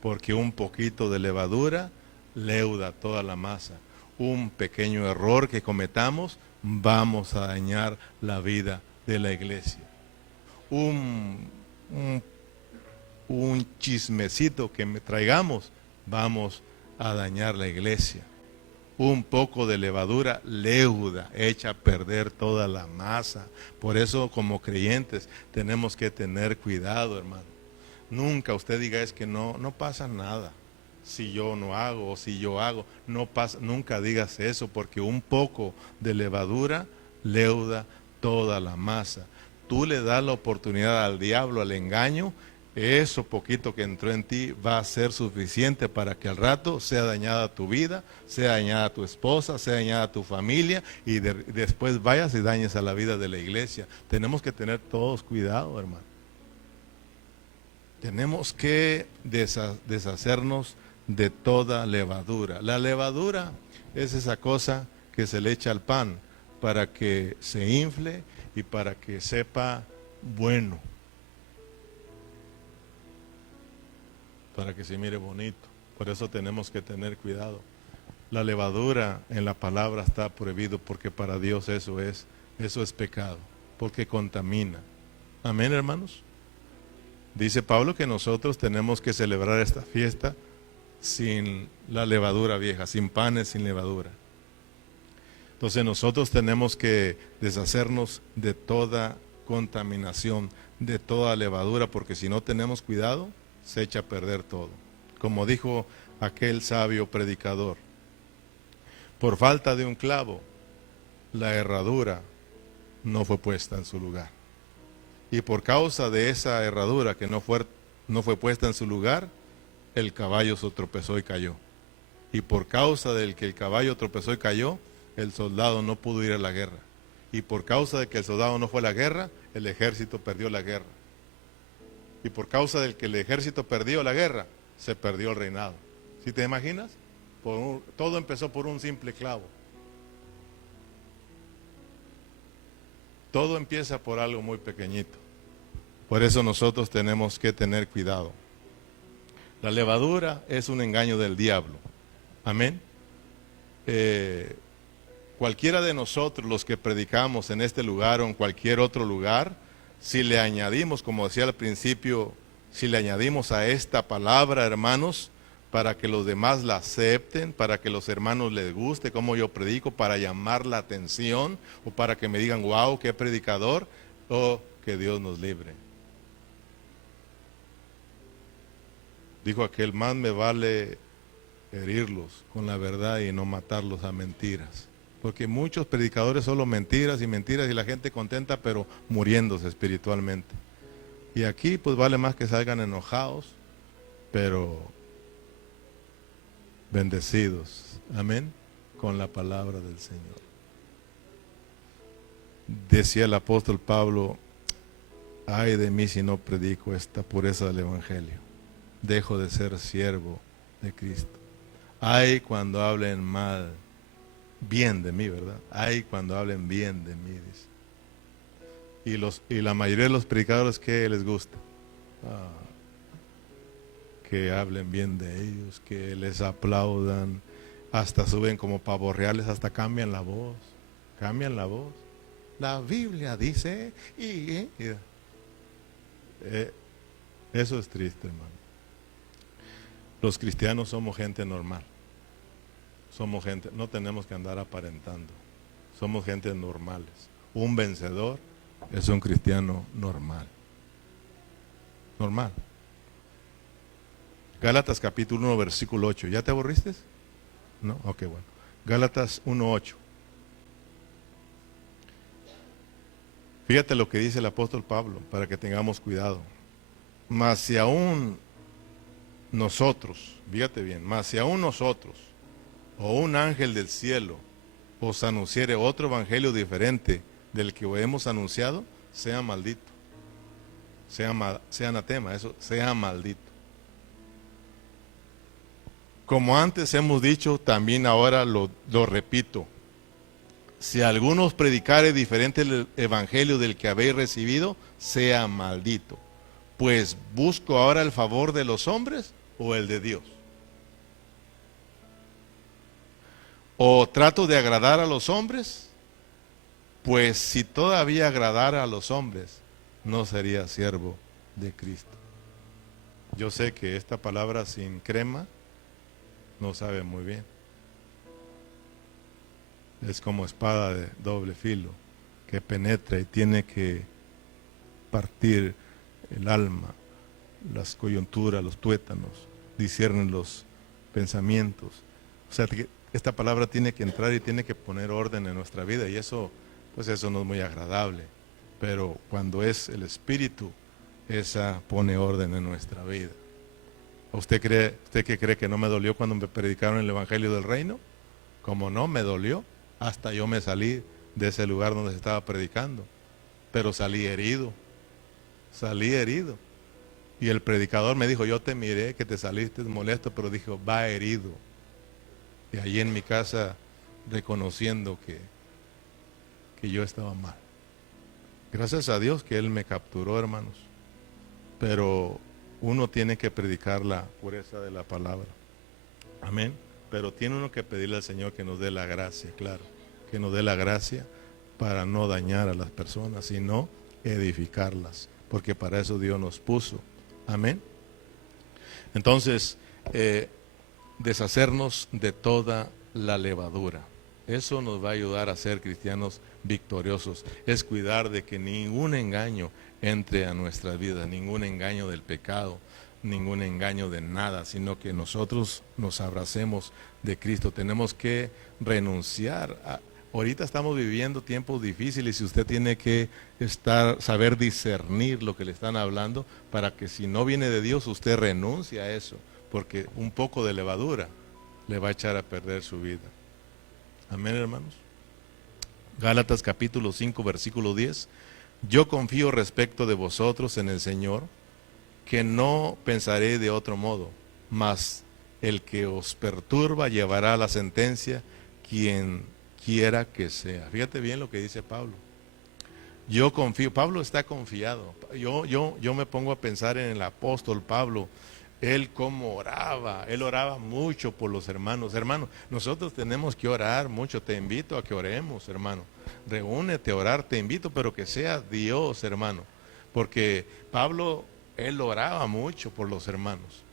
Porque un poquito de levadura leuda toda la masa. Un pequeño error que cometamos, vamos a dañar la vida de la iglesia. Un chismecito que traigamos, vamos a dañar la iglesia. Un poco de levadura leuda, echa a perder toda la masa. Por eso, como creyentes, tenemos que tener cuidado, hermano. Nunca usted diga, es que no pasa nada si yo no hago o si yo hago. No pasa, nunca digas eso, porque un poco de levadura leuda toda la masa. Tú le das la oportunidad al diablo, al engaño, eso poquito que entró en ti va a ser suficiente para que al rato sea dañada tu vida, sea dañada tu esposa, sea dañada tu familia y después vayas y dañes a la vida de la iglesia. Tenemos que tener todos cuidado, hermano. Tenemos que deshacernos de toda levadura. La levadura es esa cosa que se le echa al pan para que se infle y para que sepa bueno, para que se mire bonito. Por eso tenemos que tener cuidado. La levadura en la palabra está prohibido porque para Dios eso es pecado, porque contamina. Amén, hermanos. Dice Pablo que nosotros tenemos que celebrar esta fiesta sin la levadura vieja, sin panes, sin levadura. Entonces nosotros tenemos que deshacernos de toda contaminación, de toda levadura, porque si no tenemos cuidado, se echa a perder todo. Como dijo aquel sabio predicador, por falta de un clavo, la herradura no fue puesta en su lugar. Y por causa de esa herradura que no fue puesta en su lugar, el caballo se tropezó y cayó. Y por causa del que el caballo tropezó y cayó, el soldado no pudo ir a la guerra. Y por causa de que el soldado no fue a la guerra, el ejército perdió la guerra. Y por causa del que el ejército perdió la guerra, se perdió el reinado. ¿Sí te imaginas? Todo empezó por un simple clavo. Todo empieza por algo muy pequeñito. Por eso nosotros tenemos que tener cuidado. La levadura es un engaño del diablo. Amén. Cualquiera de nosotros, los que predicamos en este lugar o en cualquier otro lugar, si le añadimos, como decía al principio, si le añadimos a esta palabra, hermanos, para que los demás la acepten, para que los hermanos les guste cómo yo predico, para llamar la atención, o para que me digan, wow, qué predicador, o que Dios nos libre. Dijo aquel, más me vale herirlos con la verdad y no matarlos a mentiras. Porque muchos predicadores solo mentiras y la gente contenta, pero muriéndose espiritualmente. Y aquí pues vale más que salgan enojados, pero bendecidos. Amén. Con la palabra del Señor. Decía el apóstol Pablo, ay de mí si no predico esta pureza del Evangelio. Dejo de ser siervo de Cristo. Ay cuando hablen mal, bien de mí, ¿verdad? Ay cuando hablen bien de mí, dice. Y la mayoría de los predicadores, ¿qué les gusta? Que hablen bien de ellos, que les aplaudan, hasta suben como pavos reales, hasta cambian la voz. Cambian la voz. La Biblia dice, eso es triste, hermano. Los cristianos somos gente normal. Somos gente, no tenemos que andar aparentando. Somos gente normales. Un vencedor, es un cristiano normal. Normal. Gálatas capítulo 1, versículo 8. ¿Ya te aburriste? ¿No? Ok, bueno. Gálatas 1:8. Fíjate lo que dice el apóstol Pablo, para que tengamos cuidado. Mas si aún nosotros, fíjate bien, mas si aún nosotros, o un ángel del cielo, os anunciare otro evangelio diferente del que hemos anunciado, sea maldito. Sea anatema, eso, sea maldito. Como antes hemos dicho, también ahora lo repito. Si alguno os predicare diferente el evangelio del que habéis recibido, sea maldito. Pues busco ahora el favor de los hombres o el de Dios. O trato de agradar a los hombres, pues si todavía agradara a los hombres, no sería siervo de Cristo. Yo sé que esta palabra sin crema no sabe muy bien. Es como espada de doble filo que penetra y tiene que partir el alma, las coyunturas, los tuétanos, disciernen los pensamientos. O sea, que esta palabra tiene que entrar y tiene que poner orden en nuestra vida, y eso, pues eso no es muy agradable. Pero cuando es el Espíritu, esa pone orden en nuestra vida. ¿Usted que cree que no me dolió cuando me predicaron el Evangelio del Reino? Como no me dolió, hasta yo me salí de ese lugar donde se estaba predicando, pero salí herido. Y el predicador me dijo, yo te miré que te saliste molesto, pero dijo, va herido. Y allí en mi casa, reconociendo que yo estaba mal. Gracias a Dios que Él me capturó, hermanos. Pero uno tiene que predicar la pureza de la palabra. Amén. Pero tiene uno que pedirle al Señor que nos dé la gracia, claro. Que nos dé la gracia para no dañar a las personas, sino edificarlas. Porque para eso Dios nos puso. Amén. Entonces, deshacernos de toda la levadura. Eso nos va a ayudar a ser cristianos victoriosos. Es cuidar de que ningún engaño entre a nuestras vidas, ningún engaño del pecado, ningún engaño de nada, sino que nosotros nos abracemos de Cristo. Tenemos que renunciar. Ahorita estamos viviendo tiempos difíciles y usted tiene que saber discernir lo que le están hablando para que si no viene de Dios, usted renuncie a eso, porque un poco de levadura le va a echar a perder su vida. Amén, hermanos. Gálatas capítulo 5, versículo 10. Yo confío respecto de vosotros en el Señor, que no pensaré de otro modo, mas el que os perturba llevará la sentencia, quien quiera que sea. Fíjate bien lo que dice Pablo. Yo confío, Pablo está confiado. Yo me pongo a pensar en el apóstol Pablo. Él cómo oraba, él oraba mucho por los hermanos. Hermano, nosotros tenemos que orar mucho. Te invito a que oremos, hermano. Reúnete a orar, te invito, pero que sea Dios, hermano. Porque Pablo, él oraba mucho por los hermanos.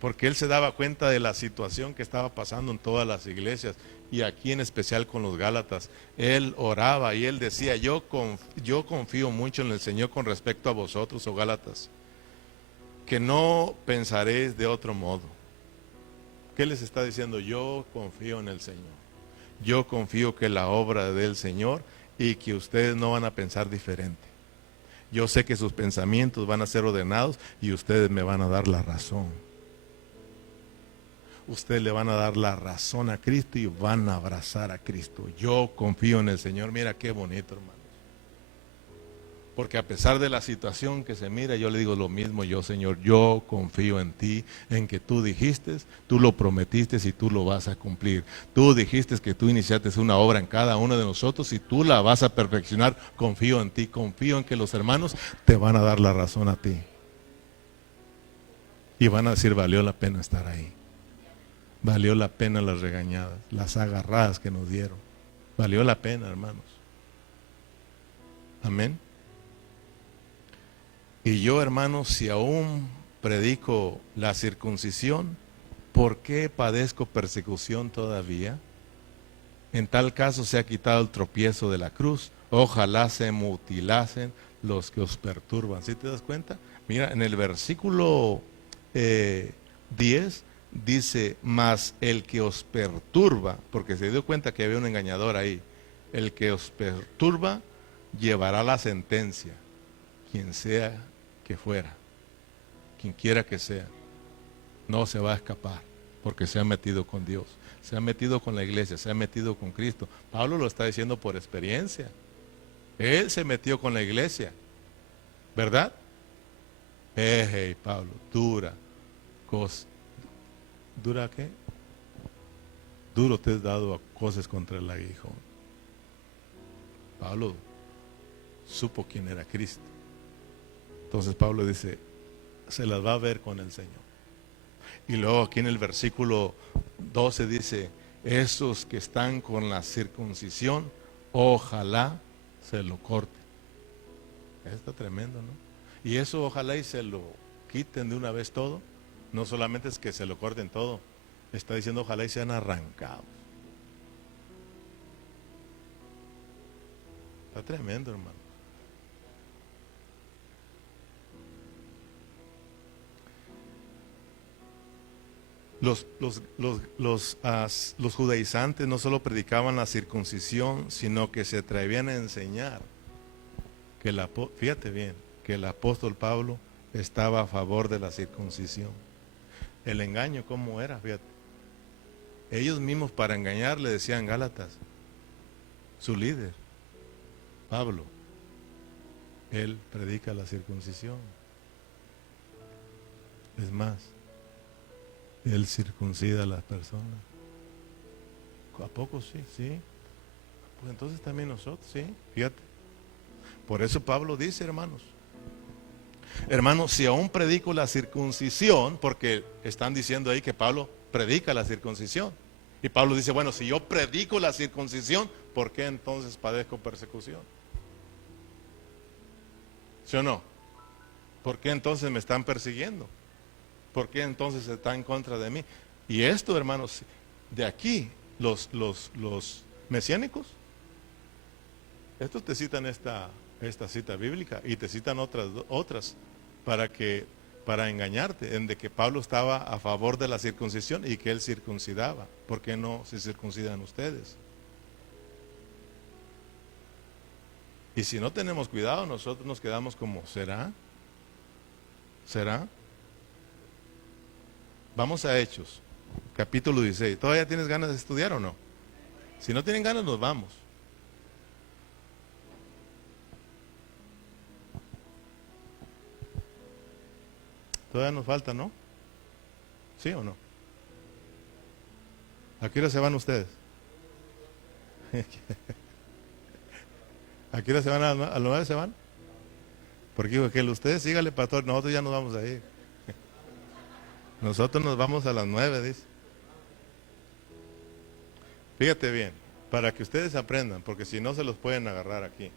Porque él se daba cuenta de la situación que estaba pasando en todas las iglesias y aquí en especial con los Gálatas. Él oraba y él decía, yo confío mucho en el Señor con respecto a vosotros, oh Gálatas, que no pensaréis de otro modo. ¿Qué les está diciendo? Yo confío en el Señor. Yo confío que la obra del Señor y que ustedes no van a pensar diferente. Yo sé que sus pensamientos van a ser ordenados y ustedes me van a dar la razón. Ustedes le van a dar la razón a Cristo y van a abrazar a Cristo. Yo confío en el Señor. Mira qué bonito, hermano. Porque a pesar de la situación que se mira, yo le digo lo mismo, Señor, yo confío en ti, en que tú dijiste, tú lo prometiste y tú lo vas a cumplir. Tú dijiste que tú iniciaste una obra en cada uno de nosotros y tú la vas a perfeccionar. Confío en ti, confío en que los hermanos te van a dar la razón a ti. Y van a decir, valió la pena estar ahí. Valió la pena las regañadas, las agarradas que nos dieron. Valió la pena, hermanos. Amén. Y yo, hermanos, si aún predico la circuncisión, ¿por qué padezco persecución todavía? En tal caso se ha quitado el tropiezo de la cruz, ojalá se mutilasen los que os perturban. ¿Sí te das cuenta? Mira, en el versículo 10 dice, mas el que os perturba, porque se dio cuenta que había un engañador ahí, el que os perturba llevará la sentencia, quien sea que fuera, quien quiera que sea, no se va a escapar, porque se ha metido con Dios, se ha metido con la iglesia, se ha metido con Cristo. Pablo lo está diciendo por experiencia. Él se metió con la iglesia, ¿verdad? Hey, Pablo, dura cosa. ¿Dura qué? Duro te has dado a cosas contra el aguijón. Pablo supo quién era Cristo. Entonces Pablo dice, se las va a ver con el Señor. Y luego aquí en el versículo 12 dice, esos que están con la circuncisión, ojalá se lo corten. Está tremendo, ¿no? Y eso ojalá y se lo quiten de una vez todo. No solamente es que se lo corten todo, está diciendo ojalá y sean arrancados. Está tremendo, hermano. Los judaizantes no solo predicaban la circuncisión, sino que se atrevían a enseñar que fíjate bien, que el apóstol Pablo estaba a favor de la circuncisión. El engaño, ¿cómo era? Fíjate. Ellos mismos para engañar le decían Gálatas, su líder, Pablo, él predica la circuncisión. Es más, él circuncida a las personas. ¿A poco sí? Sí. Pues entonces también nosotros, sí, fíjate. Por eso Pablo dice, hermanos, si aún predico la circuncisión, porque están diciendo ahí que Pablo predica la circuncisión. Y Pablo dice, bueno, si yo predico la circuncisión, ¿por qué entonces padezco persecución? ¿Sí o no? ¿Por qué entonces me están persiguiendo? ¿Por qué entonces está en contra de mí? Y esto, hermanos, de aquí, los mesiánicos, estos te citan esta cita bíblica y te citan otras para engañarte, en de que Pablo estaba a favor de la circuncisión y que él circuncidaba. ¿Por qué no se circuncidan ustedes? Y si no tenemos cuidado, nosotros nos quedamos como, ¿será? ¿Será? Vamos a Hechos, capítulo 16. ¿Todavía tienes ganas de estudiar o no? Si no tienen ganas, nos vamos. Todavía nos falta, ¿no? ¿Sí o no? ¿A qué hora se van ustedes? ¿A qué hora se van? ¿A las 9 se van? Porque digo que ustedes síganle, pastor, nosotros ya nos vamos a ir. Nosotros nos vamos a las 9, dice. Fíjate bien, para que ustedes aprendan, porque si no se los pueden agarrar aquí.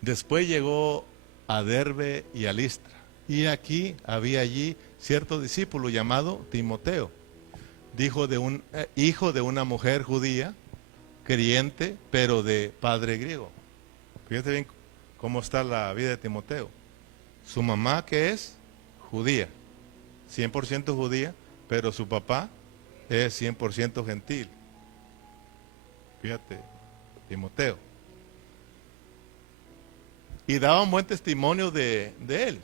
Después llegó a Derbe y a Listra. Y aquí había allí cierto discípulo llamado Timoteo, hijo de una mujer judía, creyente, pero de padre griego. Fíjate bien cómo está la vida de Timoteo. Su mamá, que es judía, 100% judía, pero su papá es 100% gentil. Fíjate, Timoteo. Y daba un buen testimonio de él.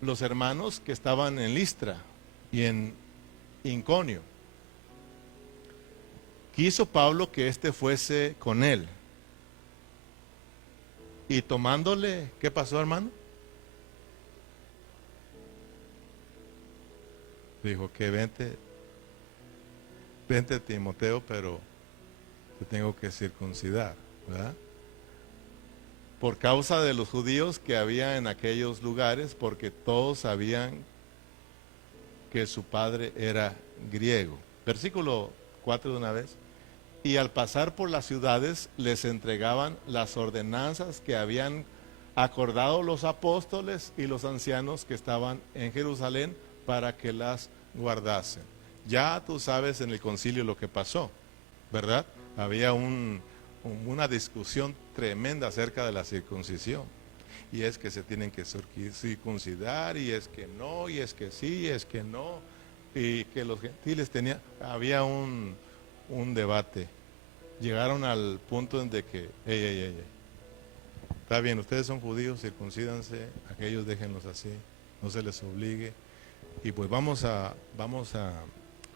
Los hermanos que estaban en Listra y en Iconio. Quiso Pablo que éste fuese con él. Y tomándole, ¿qué pasó, hermano? Dijo que vente Timoteo, pero te tengo que circuncidar, ¿verdad? Por causa de los judíos que había en aquellos lugares, porque todos sabían que su padre era griego. Versículo 4 de una vez. Y al pasar por las ciudades les entregaban las ordenanzas que habían acordado los apóstoles y los ancianos que estaban en Jerusalén para que las guardasen. Ya tú sabes en el concilio lo que pasó, ¿verdad? Había un una discusión tremenda acerca de la circuncisión. Y es que se tienen que circuncidar, y es que no, y es que sí, y es que no. Y que los gentiles había un debate. Llegaron al punto en de que, está bien, ustedes son judíos, circuncídanse, aquellos déjenlos así, no se les obligue. Y pues vamos a,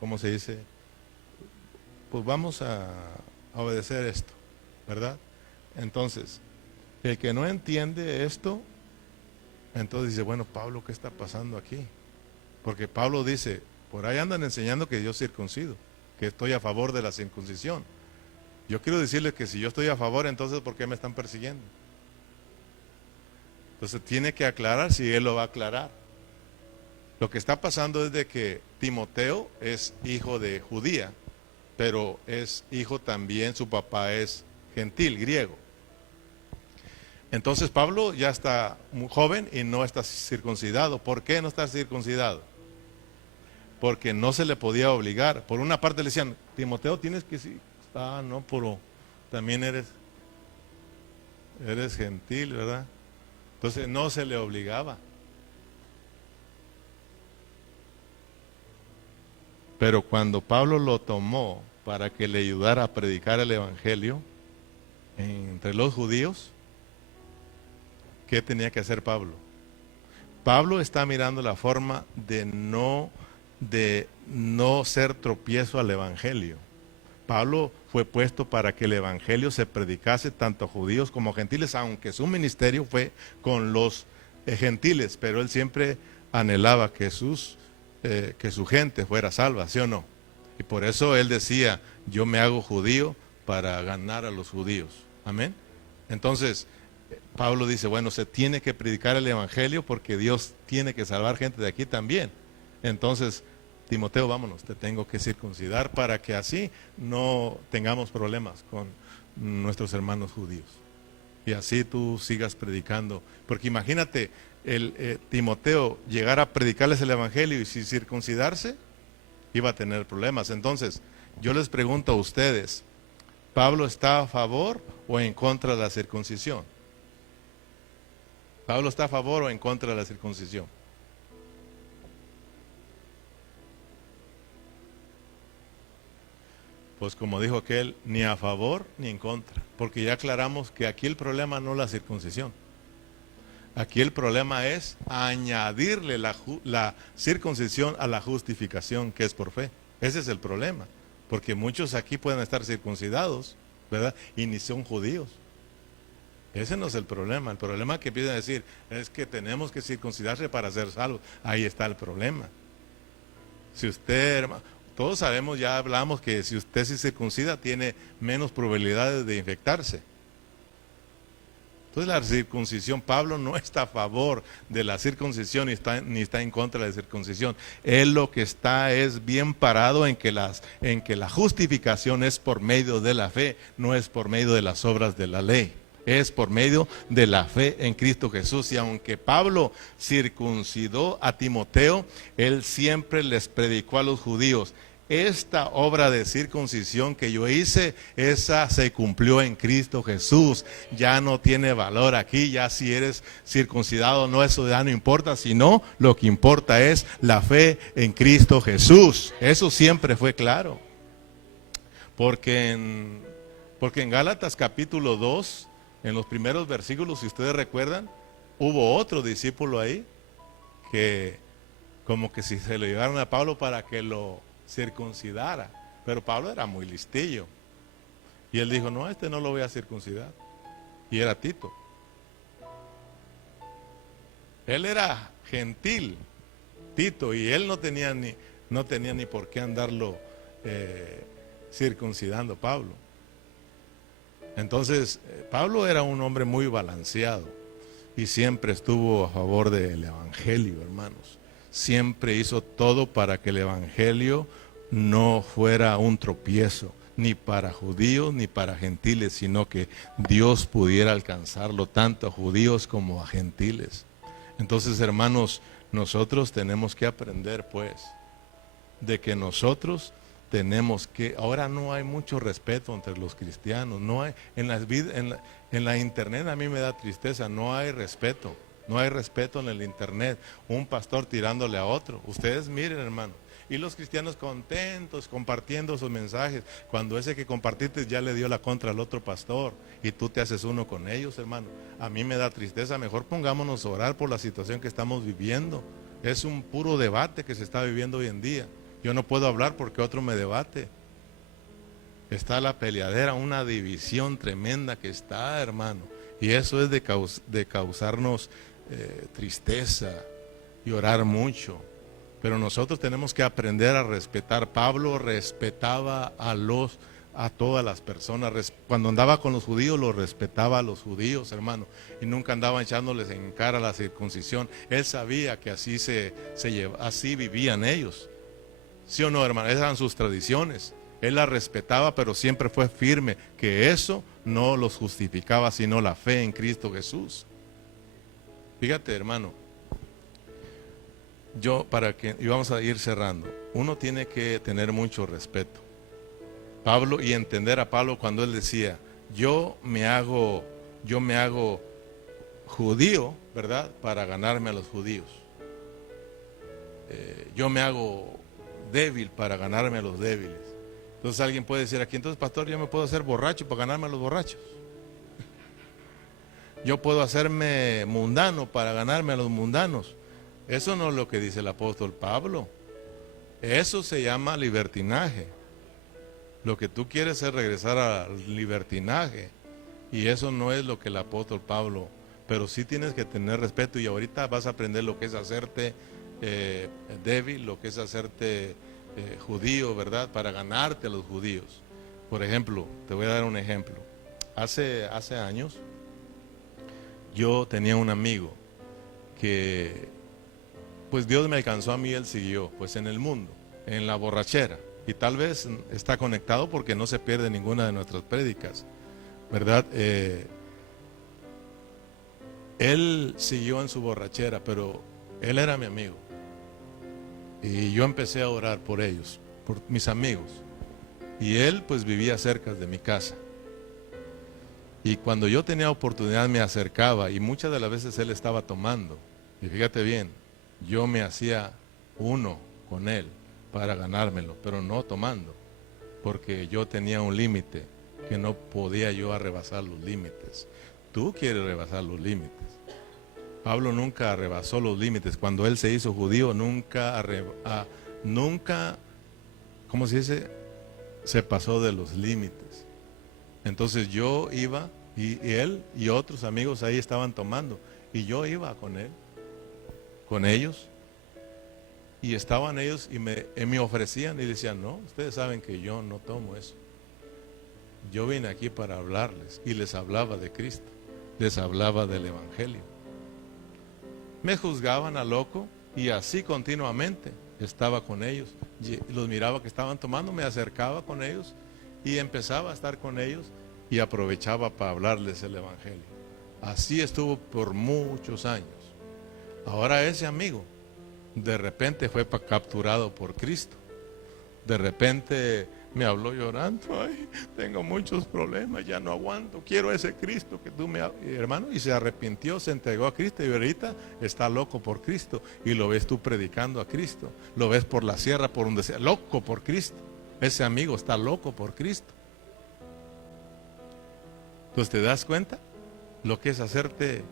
¿cómo se dice? Pues vamos a obedecer esto, ¿verdad? Entonces, el que no entiende esto, entonces dice, bueno, Pablo, ¿qué está pasando aquí? Porque Pablo dice, por ahí andan enseñando que yo circuncido, que estoy a favor de la circuncisión. Yo quiero decirles que si yo estoy a favor, entonces ¿por qué me están persiguiendo? Entonces tiene que aclarar si él lo va a aclarar. Lo que está pasando es de que Timoteo es hijo de judía, pero es hijo también, su papá es gentil, griego. Entonces Pablo ya está muy joven y no está circuncidado. ¿Por qué no está circuncidado? Porque no se le podía obligar. Por una parte le decían, Timoteo tienes que... no, pero también eres gentil, ¿verdad? Entonces no se le obligaba. Pero cuando Pablo lo tomó para que le ayudara a predicar el evangelio entre los judíos, ¿qué tenía que hacer Pablo? Pablo está mirando la forma de no ser tropiezo al evangelio. Pablo fue puesto para que el evangelio se predicase tanto a judíos como a gentiles, aunque su ministerio fue con los gentiles, pero él siempre anhelaba que su gente fuera salva, ¿sí o no? Y por eso él decía, yo me hago judío para ganar a los judíos. Amén. Entonces, Pablo dice, bueno, se tiene que predicar el evangelio porque Dios tiene que salvar gente de aquí también. Entonces, Timoteo, vámonos, te tengo que circuncidar para que así no tengamos problemas con nuestros hermanos judíos. Y así tú sigas predicando. Porque imagínate, Timoteo llegar a predicarles el evangelio y sin circuncidarse, iba a tener problemas. Entonces, yo les pregunto a ustedes, ¿Pablo está a favor o en contra de la circuncisión? ¿Pablo está a favor o en contra de la circuncisión? Pues como dijo aquel, ni a favor ni en contra, porque ya aclaramos que aquí el problema no es la circuncisión. Aquí el problema es añadirle la circuncisión a la justificación que es por fe. Ese es el problema, porque muchos aquí pueden estar circuncidados, ¿verdad? Y ni son judíos. Ese no es el problema que piden decir es que tenemos que circuncidarse para ser salvos. Ahí está el problema. Si usted, hermano, todos sabemos, ya hablamos que si usted se circuncida tiene menos probabilidades de infectarse. Entonces la circuncisión, Pablo no está a favor de la circuncisión ni está en contra de la circuncisión. Él lo que está es bien parado en que la justificación es por medio de la fe, no es por medio de las obras de la ley. Es por medio de la fe en Cristo Jesús. Y aunque Pablo circuncidó a Timoteo, él siempre les predicó a los judíos, esta obra de circuncisión que yo hice, esa se cumplió en Cristo Jesús. Ya no tiene valor aquí, ya si eres circuncidado no, eso ya no importa, sino lo que importa es la fe en Cristo Jesús. Eso siempre fue claro. Porque en Gálatas capítulo 2, en los primeros versículos, si ustedes recuerdan, hubo otro discípulo ahí que como que si se lo llevaron a Pablo para que lo circuncidara, pero Pablo era muy listillo y él dijo, no, no lo voy a circuncidar, y era Tito. Él era gentil, Tito, y él no tenía ni por qué andarlo circuncidando Pablo. Entonces, Pablo era un hombre muy balanceado y siempre estuvo a favor del evangelio, hermanos. Siempre hizo todo para que el evangelio no fuera un tropiezo, ni para judíos ni para gentiles, sino que Dios pudiera alcanzarlo tanto a judíos como a gentiles. Entonces, hermanos, nosotros tenemos que aprender, pues, de que nosotros tenemos que, ahora no hay mucho respeto entre los cristianos, no hay, en la internet a mí me da tristeza, no hay respeto en el internet, un pastor tirándole a otro, ustedes miren hermano, y los cristianos contentos compartiendo sus mensajes, cuando ese que compartiste ya le dio la contra al otro pastor, y tú te haces uno con ellos hermano, a mí me da tristeza, mejor pongámonos a orar por la situación que estamos viviendo, es un puro debate que se está viviendo hoy en día. Yo no puedo hablar porque otro me debate. Está la peleadera, una división tremenda que está, hermano. Y eso es de causarnos tristeza y orar mucho. Pero nosotros tenemos que aprender a respetar. Pablo respetaba a todas las personas. Cuando andaba con los judíos, los respetaba a los judíos, hermano. Y nunca andaba echándoles en cara la circuncisión. Él sabía que así vivían ellos. ¿Sí o no, hermano? Esas eran sus tradiciones. Él las respetaba, pero siempre fue firme, que eso no los justificaba, sino la fe en Cristo Jesús. Fíjate, hermano, y vamos a ir cerrando, uno tiene que tener mucho respeto. Pablo, y entender a Pablo cuando él decía, yo me hago judío, ¿verdad? Para ganarme a los judíos. Yo me hago débil para ganarme a los débiles. Entonces alguien puede decir aquí, entonces pastor, yo me puedo hacer borracho para ganarme a los borrachos. Yo puedo hacerme mundano para ganarme a los mundanos. Eso no es lo que dice el apóstol Pablo. Eso se llama libertinaje. Lo que tú quieres es regresar al libertinaje. Y eso no es lo que el apóstol Pablo. Pero sí tienes que tener respeto. Y ahorita vas a aprender lo que es hacerte débil, lo que es hacerte judío, ¿verdad? Para ganarte a los judíos. Por ejemplo, te voy a dar un ejemplo. Hace años yo tenía un amigo que pues Dios me alcanzó a mí, él siguió pues en el mundo, en la borrachera, y tal vez está conectado porque no se pierde ninguna de nuestras prédicas, ¿verdad? Él siguió en su borrachera, pero él era mi amigo. Y yo empecé a orar por ellos, por mis amigos. Y él pues vivía cerca de mi casa. Y cuando yo tenía oportunidad me acercaba y muchas de las veces él estaba tomando. Y fíjate bien, yo me hacía uno con él para ganármelo, pero no tomando. Porque yo tenía un límite que no podía yo rebasar los límites. Tú quieres rebasar los límites. Pablo nunca rebasó los límites. Cuando él se hizo judío, nunca, ¿cómo se dice? Se pasó de los límites. Entonces yo iba, y él y otros amigos ahí estaban tomando, y yo iba con ellos, y estaban ellos, y me ofrecían, y decían, no, ustedes saben que yo no tomo eso. Yo vine aquí para hablarles, y les hablaba de Cristo, les hablaba del Evangelio. Me juzgaban a loco y así continuamente estaba con ellos. Los miraba que estaban tomando, me acercaba con ellos y empezaba a estar con ellos y aprovechaba para hablarles el Evangelio. Así estuvo por muchos años. Ahora ese amigo de repente fue capturado por Cristo. De repente me habló llorando, ay, tengo muchos problemas, ya no aguanto, quiero ese Cristo que tú me hermano, y se arrepintió, se entregó a Cristo, y ahorita está loco por Cristo, y lo ves tú predicando a Cristo, lo ves por la sierra, por donde sea, loco por Cristo. Ese amigo está loco por Cristo. Entonces, ¿te das cuenta lo que es hacerte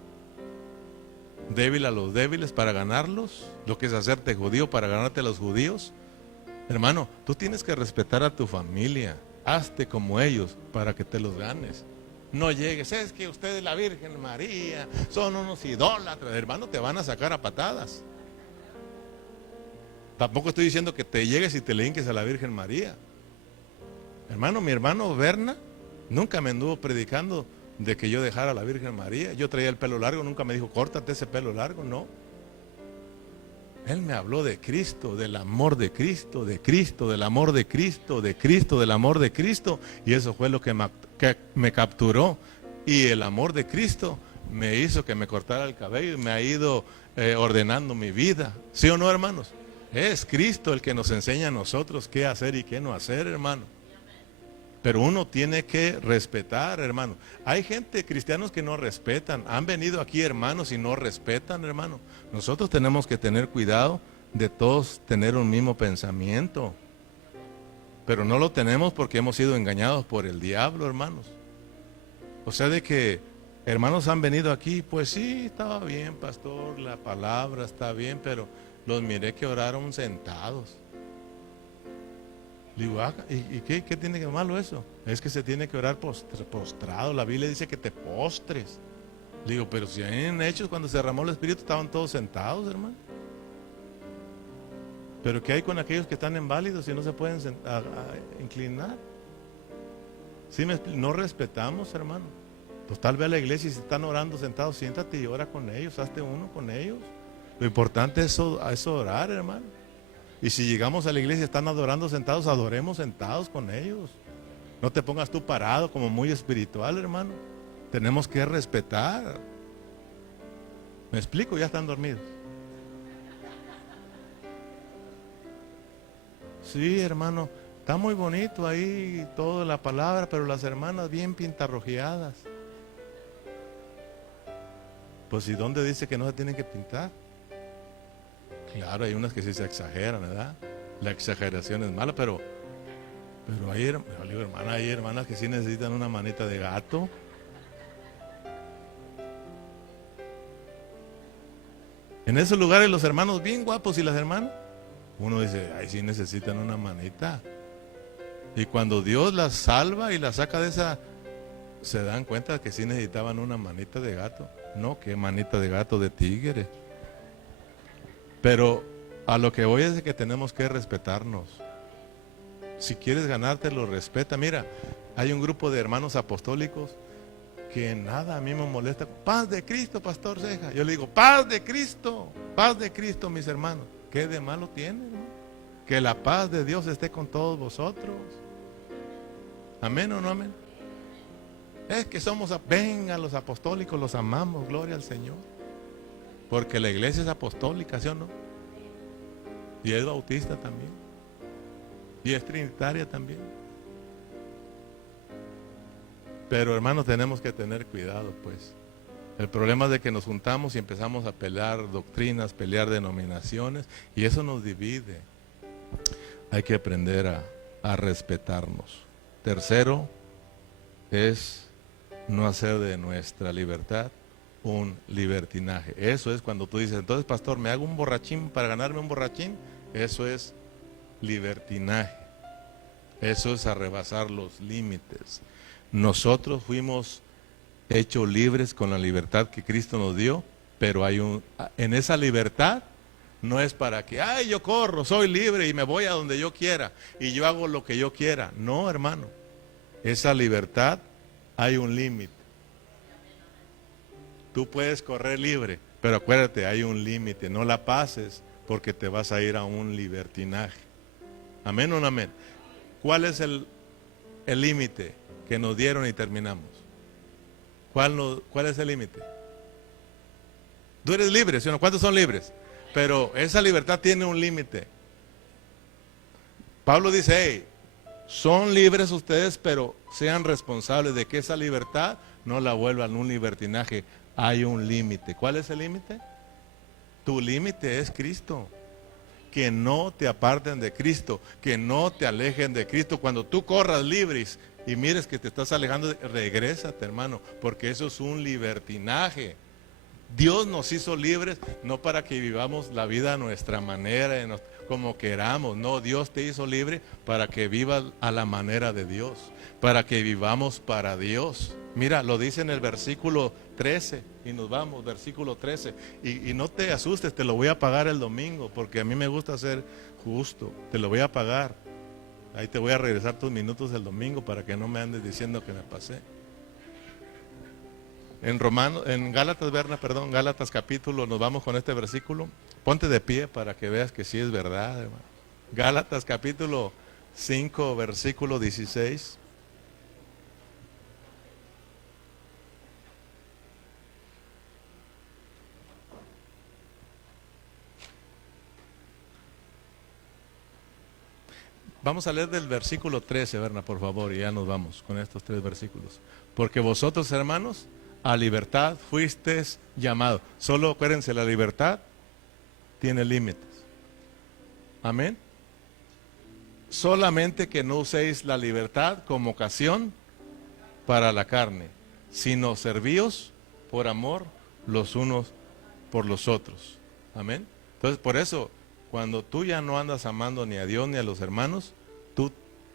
débil a los débiles para ganarlos? Lo que es hacerte judío para ganarte a los judíos. Hermano, tú tienes que respetar a tu familia. Hazte como ellos para que te los ganes. No llegues, es que ustedes la Virgen María son unos idólatras. Hermano, te van a sacar a patadas. Tampoco estoy diciendo que te llegues y te le hinques a la Virgen María. Hermano, mi hermano Berna nunca me anduvo predicando de que yo dejara a la Virgen María. Yo traía el pelo largo, nunca me dijo, córtate ese pelo largo, no. Él me habló de Cristo, del amor de Cristo, de Cristo, del amor de Cristo, de Cristo, del amor de Cristo. Y eso fue lo que me capturó. Y el amor de Cristo me hizo que me cortara el cabello y me ha ido ordenando mi vida. ¿Sí o no, hermanos? Es Cristo el que nos enseña a nosotros qué hacer y qué no hacer, hermano. Pero uno tiene que respetar, hermano. Hay gente, cristianos, que no respetan. Han venido aquí hermanos y no respetan, hermano. Nosotros tenemos que tener cuidado de todos tener un mismo pensamiento. Pero no lo tenemos porque hemos sido engañados por el diablo, hermanos. O sea, de que hermanos han venido aquí, pues sí, estaba bien, pastor, la palabra está bien, pero los miré que oraron sentados. Digo, ¿y qué tiene de malo eso? Es que se tiene que orar postrado. La Biblia dice que te postres. Digo, pero si en Hechos, cuando se derramó el Espíritu, estaban todos sentados, hermano. Pero ¿qué hay con aquellos que están inválidos y no se pueden inclinar? ¿Sí no respetamos, hermano? Pues tal vez a la iglesia, si están orando sentados, siéntate y ora con ellos, hazte uno con ellos. Lo importante es orar, hermano. Y si llegamos a la iglesia y están adorando sentados, adoremos sentados con ellos. No te pongas tú parado como muy espiritual, hermano. Tenemos que respetar. ¿Me explico? Ya están dormidos. Sí, hermano, está muy bonito ahí toda la palabra, pero las hermanas bien pintarrojeadas. Pues ¿y dónde dice que no se tienen que pintar? Claro, hay unas que sí se exageran, ¿verdad? La exageración es mala, pero hay hermanas que sí necesitan una manita de gato. En esos lugares los hermanos bien guapos y las hermanas, uno dice, ay, sí necesitan una manita. Y cuando Dios las salva y las saca de esa, se dan cuenta que sí necesitaban una manita de gato. No, qué manita de gato, de tigre. Pero a lo que voy es de que tenemos que respetarnos. Si quieres ganártelo, respeta. Mira, hay un grupo de hermanos apostólicos que nada a mí me molesta. Paz de Cristo, pastor Ceja. Yo le digo, paz de Cristo, mis hermanos. ¿Qué de malo tiene, hermano? Que la paz de Dios esté con todos vosotros. ¿Amén o no amén? Es que venga, los apostólicos, los amamos, gloria al Señor. Porque la iglesia es apostólica, ¿sí o no? Y es bautista también. Y es trinitaria también. Pero hermanos, tenemos que tener cuidado, pues. El problema es de que nos juntamos y empezamos a pelear doctrinas, pelear denominaciones, y eso nos divide. Hay que aprender a respetarnos. Tercero, es no hacer de nuestra libertad un libertinaje. Eso es cuando tú dices, entonces pastor, ¿me hago un borrachín para ganarme un borrachín? Eso es libertinaje. Eso es arrebasar los límites. Nosotros fuimos hechos libres con la libertad que Cristo nos dio, pero en esa libertad no es para que, ay, yo corro, soy libre y me voy a donde yo quiera y yo hago lo que yo quiera. No, hermano. Esa libertad hay un límite. Tú puedes correr libre, pero acuérdate, hay un límite. No la pases porque te vas a ir a un libertinaje. ¿Amén o no amén? ¿Cuál es el límite que nos dieron y terminamos? ¿Cuál es el límite? Tú eres libre, ¿sí o no? ¿Cuántos son libres? Pero esa libertad tiene un límite. Pablo dice, hey, son libres ustedes, pero sean responsables de que esa libertad no la vuelvan un libertinaje. Hay un límite. ¿Cuál es el límite? Tu límite es Cristo. Que no te aparten de Cristo, que no te alejen de Cristo. Cuando tú corras libres y mires que te estás alejando, regrésate, hermano, porque eso es un libertinaje. Dios nos hizo libres no para que vivamos la vida a nuestra manera, como queramos. No, Dios te hizo libre para que vivas a la manera de Dios, para que vivamos para Dios. Mira, lo dice en el versículo 13 y nos vamos, versículo 13. Y no te asustes, te lo voy a pagar el domingo, porque a mí me gusta ser justo, te lo voy a pagar. Ahí te voy a regresar tus minutos el domingo para que no me andes diciendo que me pasé. En Gálatas capítulo, nos vamos con este versículo. Ponte de pie para que veas que sí es verdad, hermano. Gálatas capítulo 5, versículo 16. Vamos a leer del versículo 13, Berna, por favor, y ya nos vamos con estos 3 versículos. Porque vosotros, hermanos, a libertad fuisteis llamados. Solo acuérdense, la libertad tiene límites. Amén. Solamente que no uséis la libertad como ocasión para la carne, sino servíos por amor los unos por los otros. Amén. Entonces, por eso, cuando tú ya no andas amando ni a Dios ni a los hermanos, tú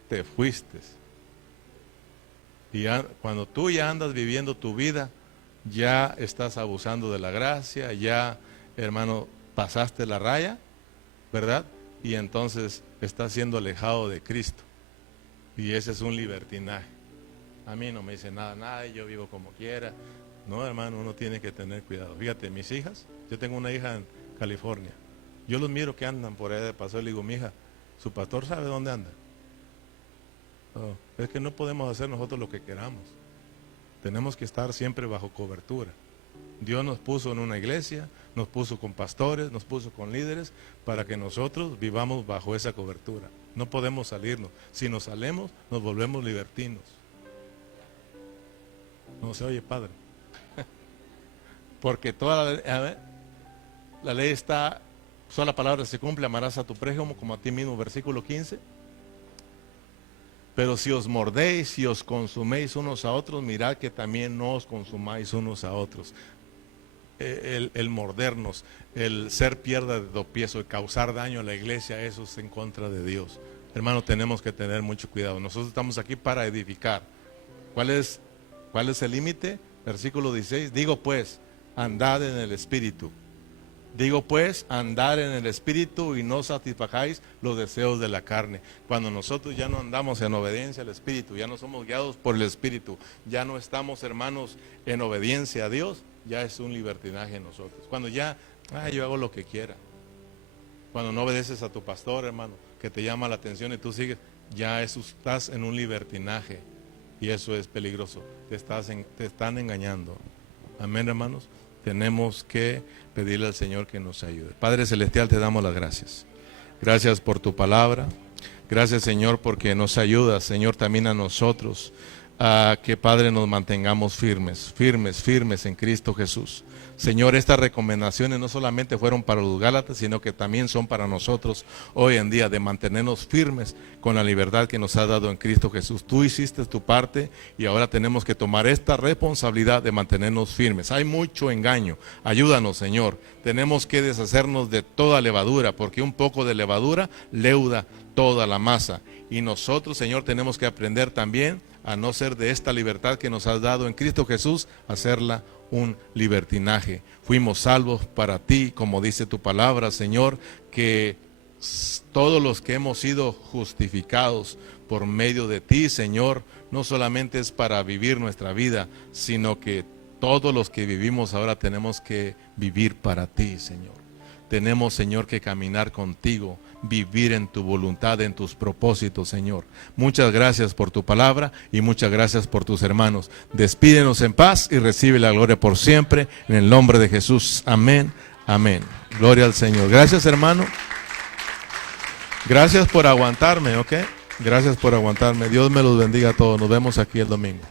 te fuiste. Y ya, cuando tú ya andas viviendo tu vida, ya estás abusando de la gracia, ya, hermano, pasaste la raya, ¿verdad? Y entonces estás siendo alejado de Cristo. Y ese es un libertinaje. A mí no me dice nada, yo vivo como quiera. No, hermano, uno tiene que tener cuidado. Fíjate, mis hijas, yo tengo una hija en California. Yo los miro que andan por ahí de paso y le digo, mi hija, su pastor sabe dónde anda. Es que no podemos hacer nosotros lo que queramos. Tenemos que estar siempre bajo cobertura. Dios nos puso en una iglesia, nos puso con pastores, nos puso con líderes, para que nosotros vivamos bajo esa cobertura. No podemos salirnos. Si nos salimos, nos volvemos libertinos. No se oye, padre. Porque toda la ley está, sola palabra se cumple, amarás a tu prójimo como a ti mismo, versículo 15. Pero si os mordéis y os consuméis unos a otros, mirad que también no os consumáis unos a otros. El mordernos, el ser piedra de tropiezo, el causar daño a la iglesia, eso es en contra de Dios. Hermano, tenemos que tener mucho cuidado. Nosotros estamos aquí para edificar. ¿Cuál es el límite? Versículo 16. Digo pues, andad en el Espíritu. Digo pues, andar en el Espíritu y no satisfagáis los deseos de la carne. Cuando nosotros ya no andamos en obediencia al Espíritu, ya no somos guiados por el Espíritu, ya no estamos, hermanos, en obediencia a Dios, ya es un libertinaje en nosotros. Cuando ya, yo hago lo que quiera. Cuando no obedeces a tu pastor, hermano, que te llama la atención y tú sigues, ya estás en un libertinaje. Y eso es peligroso, te están engañando. Amén, hermanos. Tenemos que pedirle al Señor que nos ayude. Padre Celestial, te damos las gracias. Gracias por tu palabra. Gracias, Señor, porque nos ayudas, Señor, también a nosotros, a que, Padre, nos mantengamos firmes en Cristo Jesús. Señor, estas recomendaciones no solamente fueron para los Gálatas, sino que también son para nosotros hoy en día, de mantenernos firmes con la libertad que nos has dado en Cristo Jesús. Tú hiciste tu parte y ahora tenemos que tomar esta responsabilidad de mantenernos firmes. Hay mucho engaño. Ayúdanos, Señor. Tenemos que deshacernos de toda levadura, porque un poco de levadura leuda toda la masa. Y nosotros, Señor, tenemos que aprender también a no ser de esta libertad que nos has dado en Cristo Jesús, hacerla un libertinaje. Fuimos salvos para ti, como dice tu palabra, Señor, que todos los que hemos sido justificados por medio de ti, Señor, no solamente es para vivir nuestra vida, sino que todos los que vivimos ahora tenemos que vivir para ti, Señor. Tenemos, Señor, que caminar contigo, vivir en tu voluntad, en tus propósitos, Señor. Muchas gracias por tu palabra y muchas gracias por tus hermanos. Despídenos en paz y recibe la gloria por siempre, en el nombre de Jesús. Amén, amén. Gloria al Señor. Gracias, hermano. Gracias por aguantarme, ¿ok? Gracias por aguantarme. Dios me los bendiga a todos. Nos vemos aquí el domingo.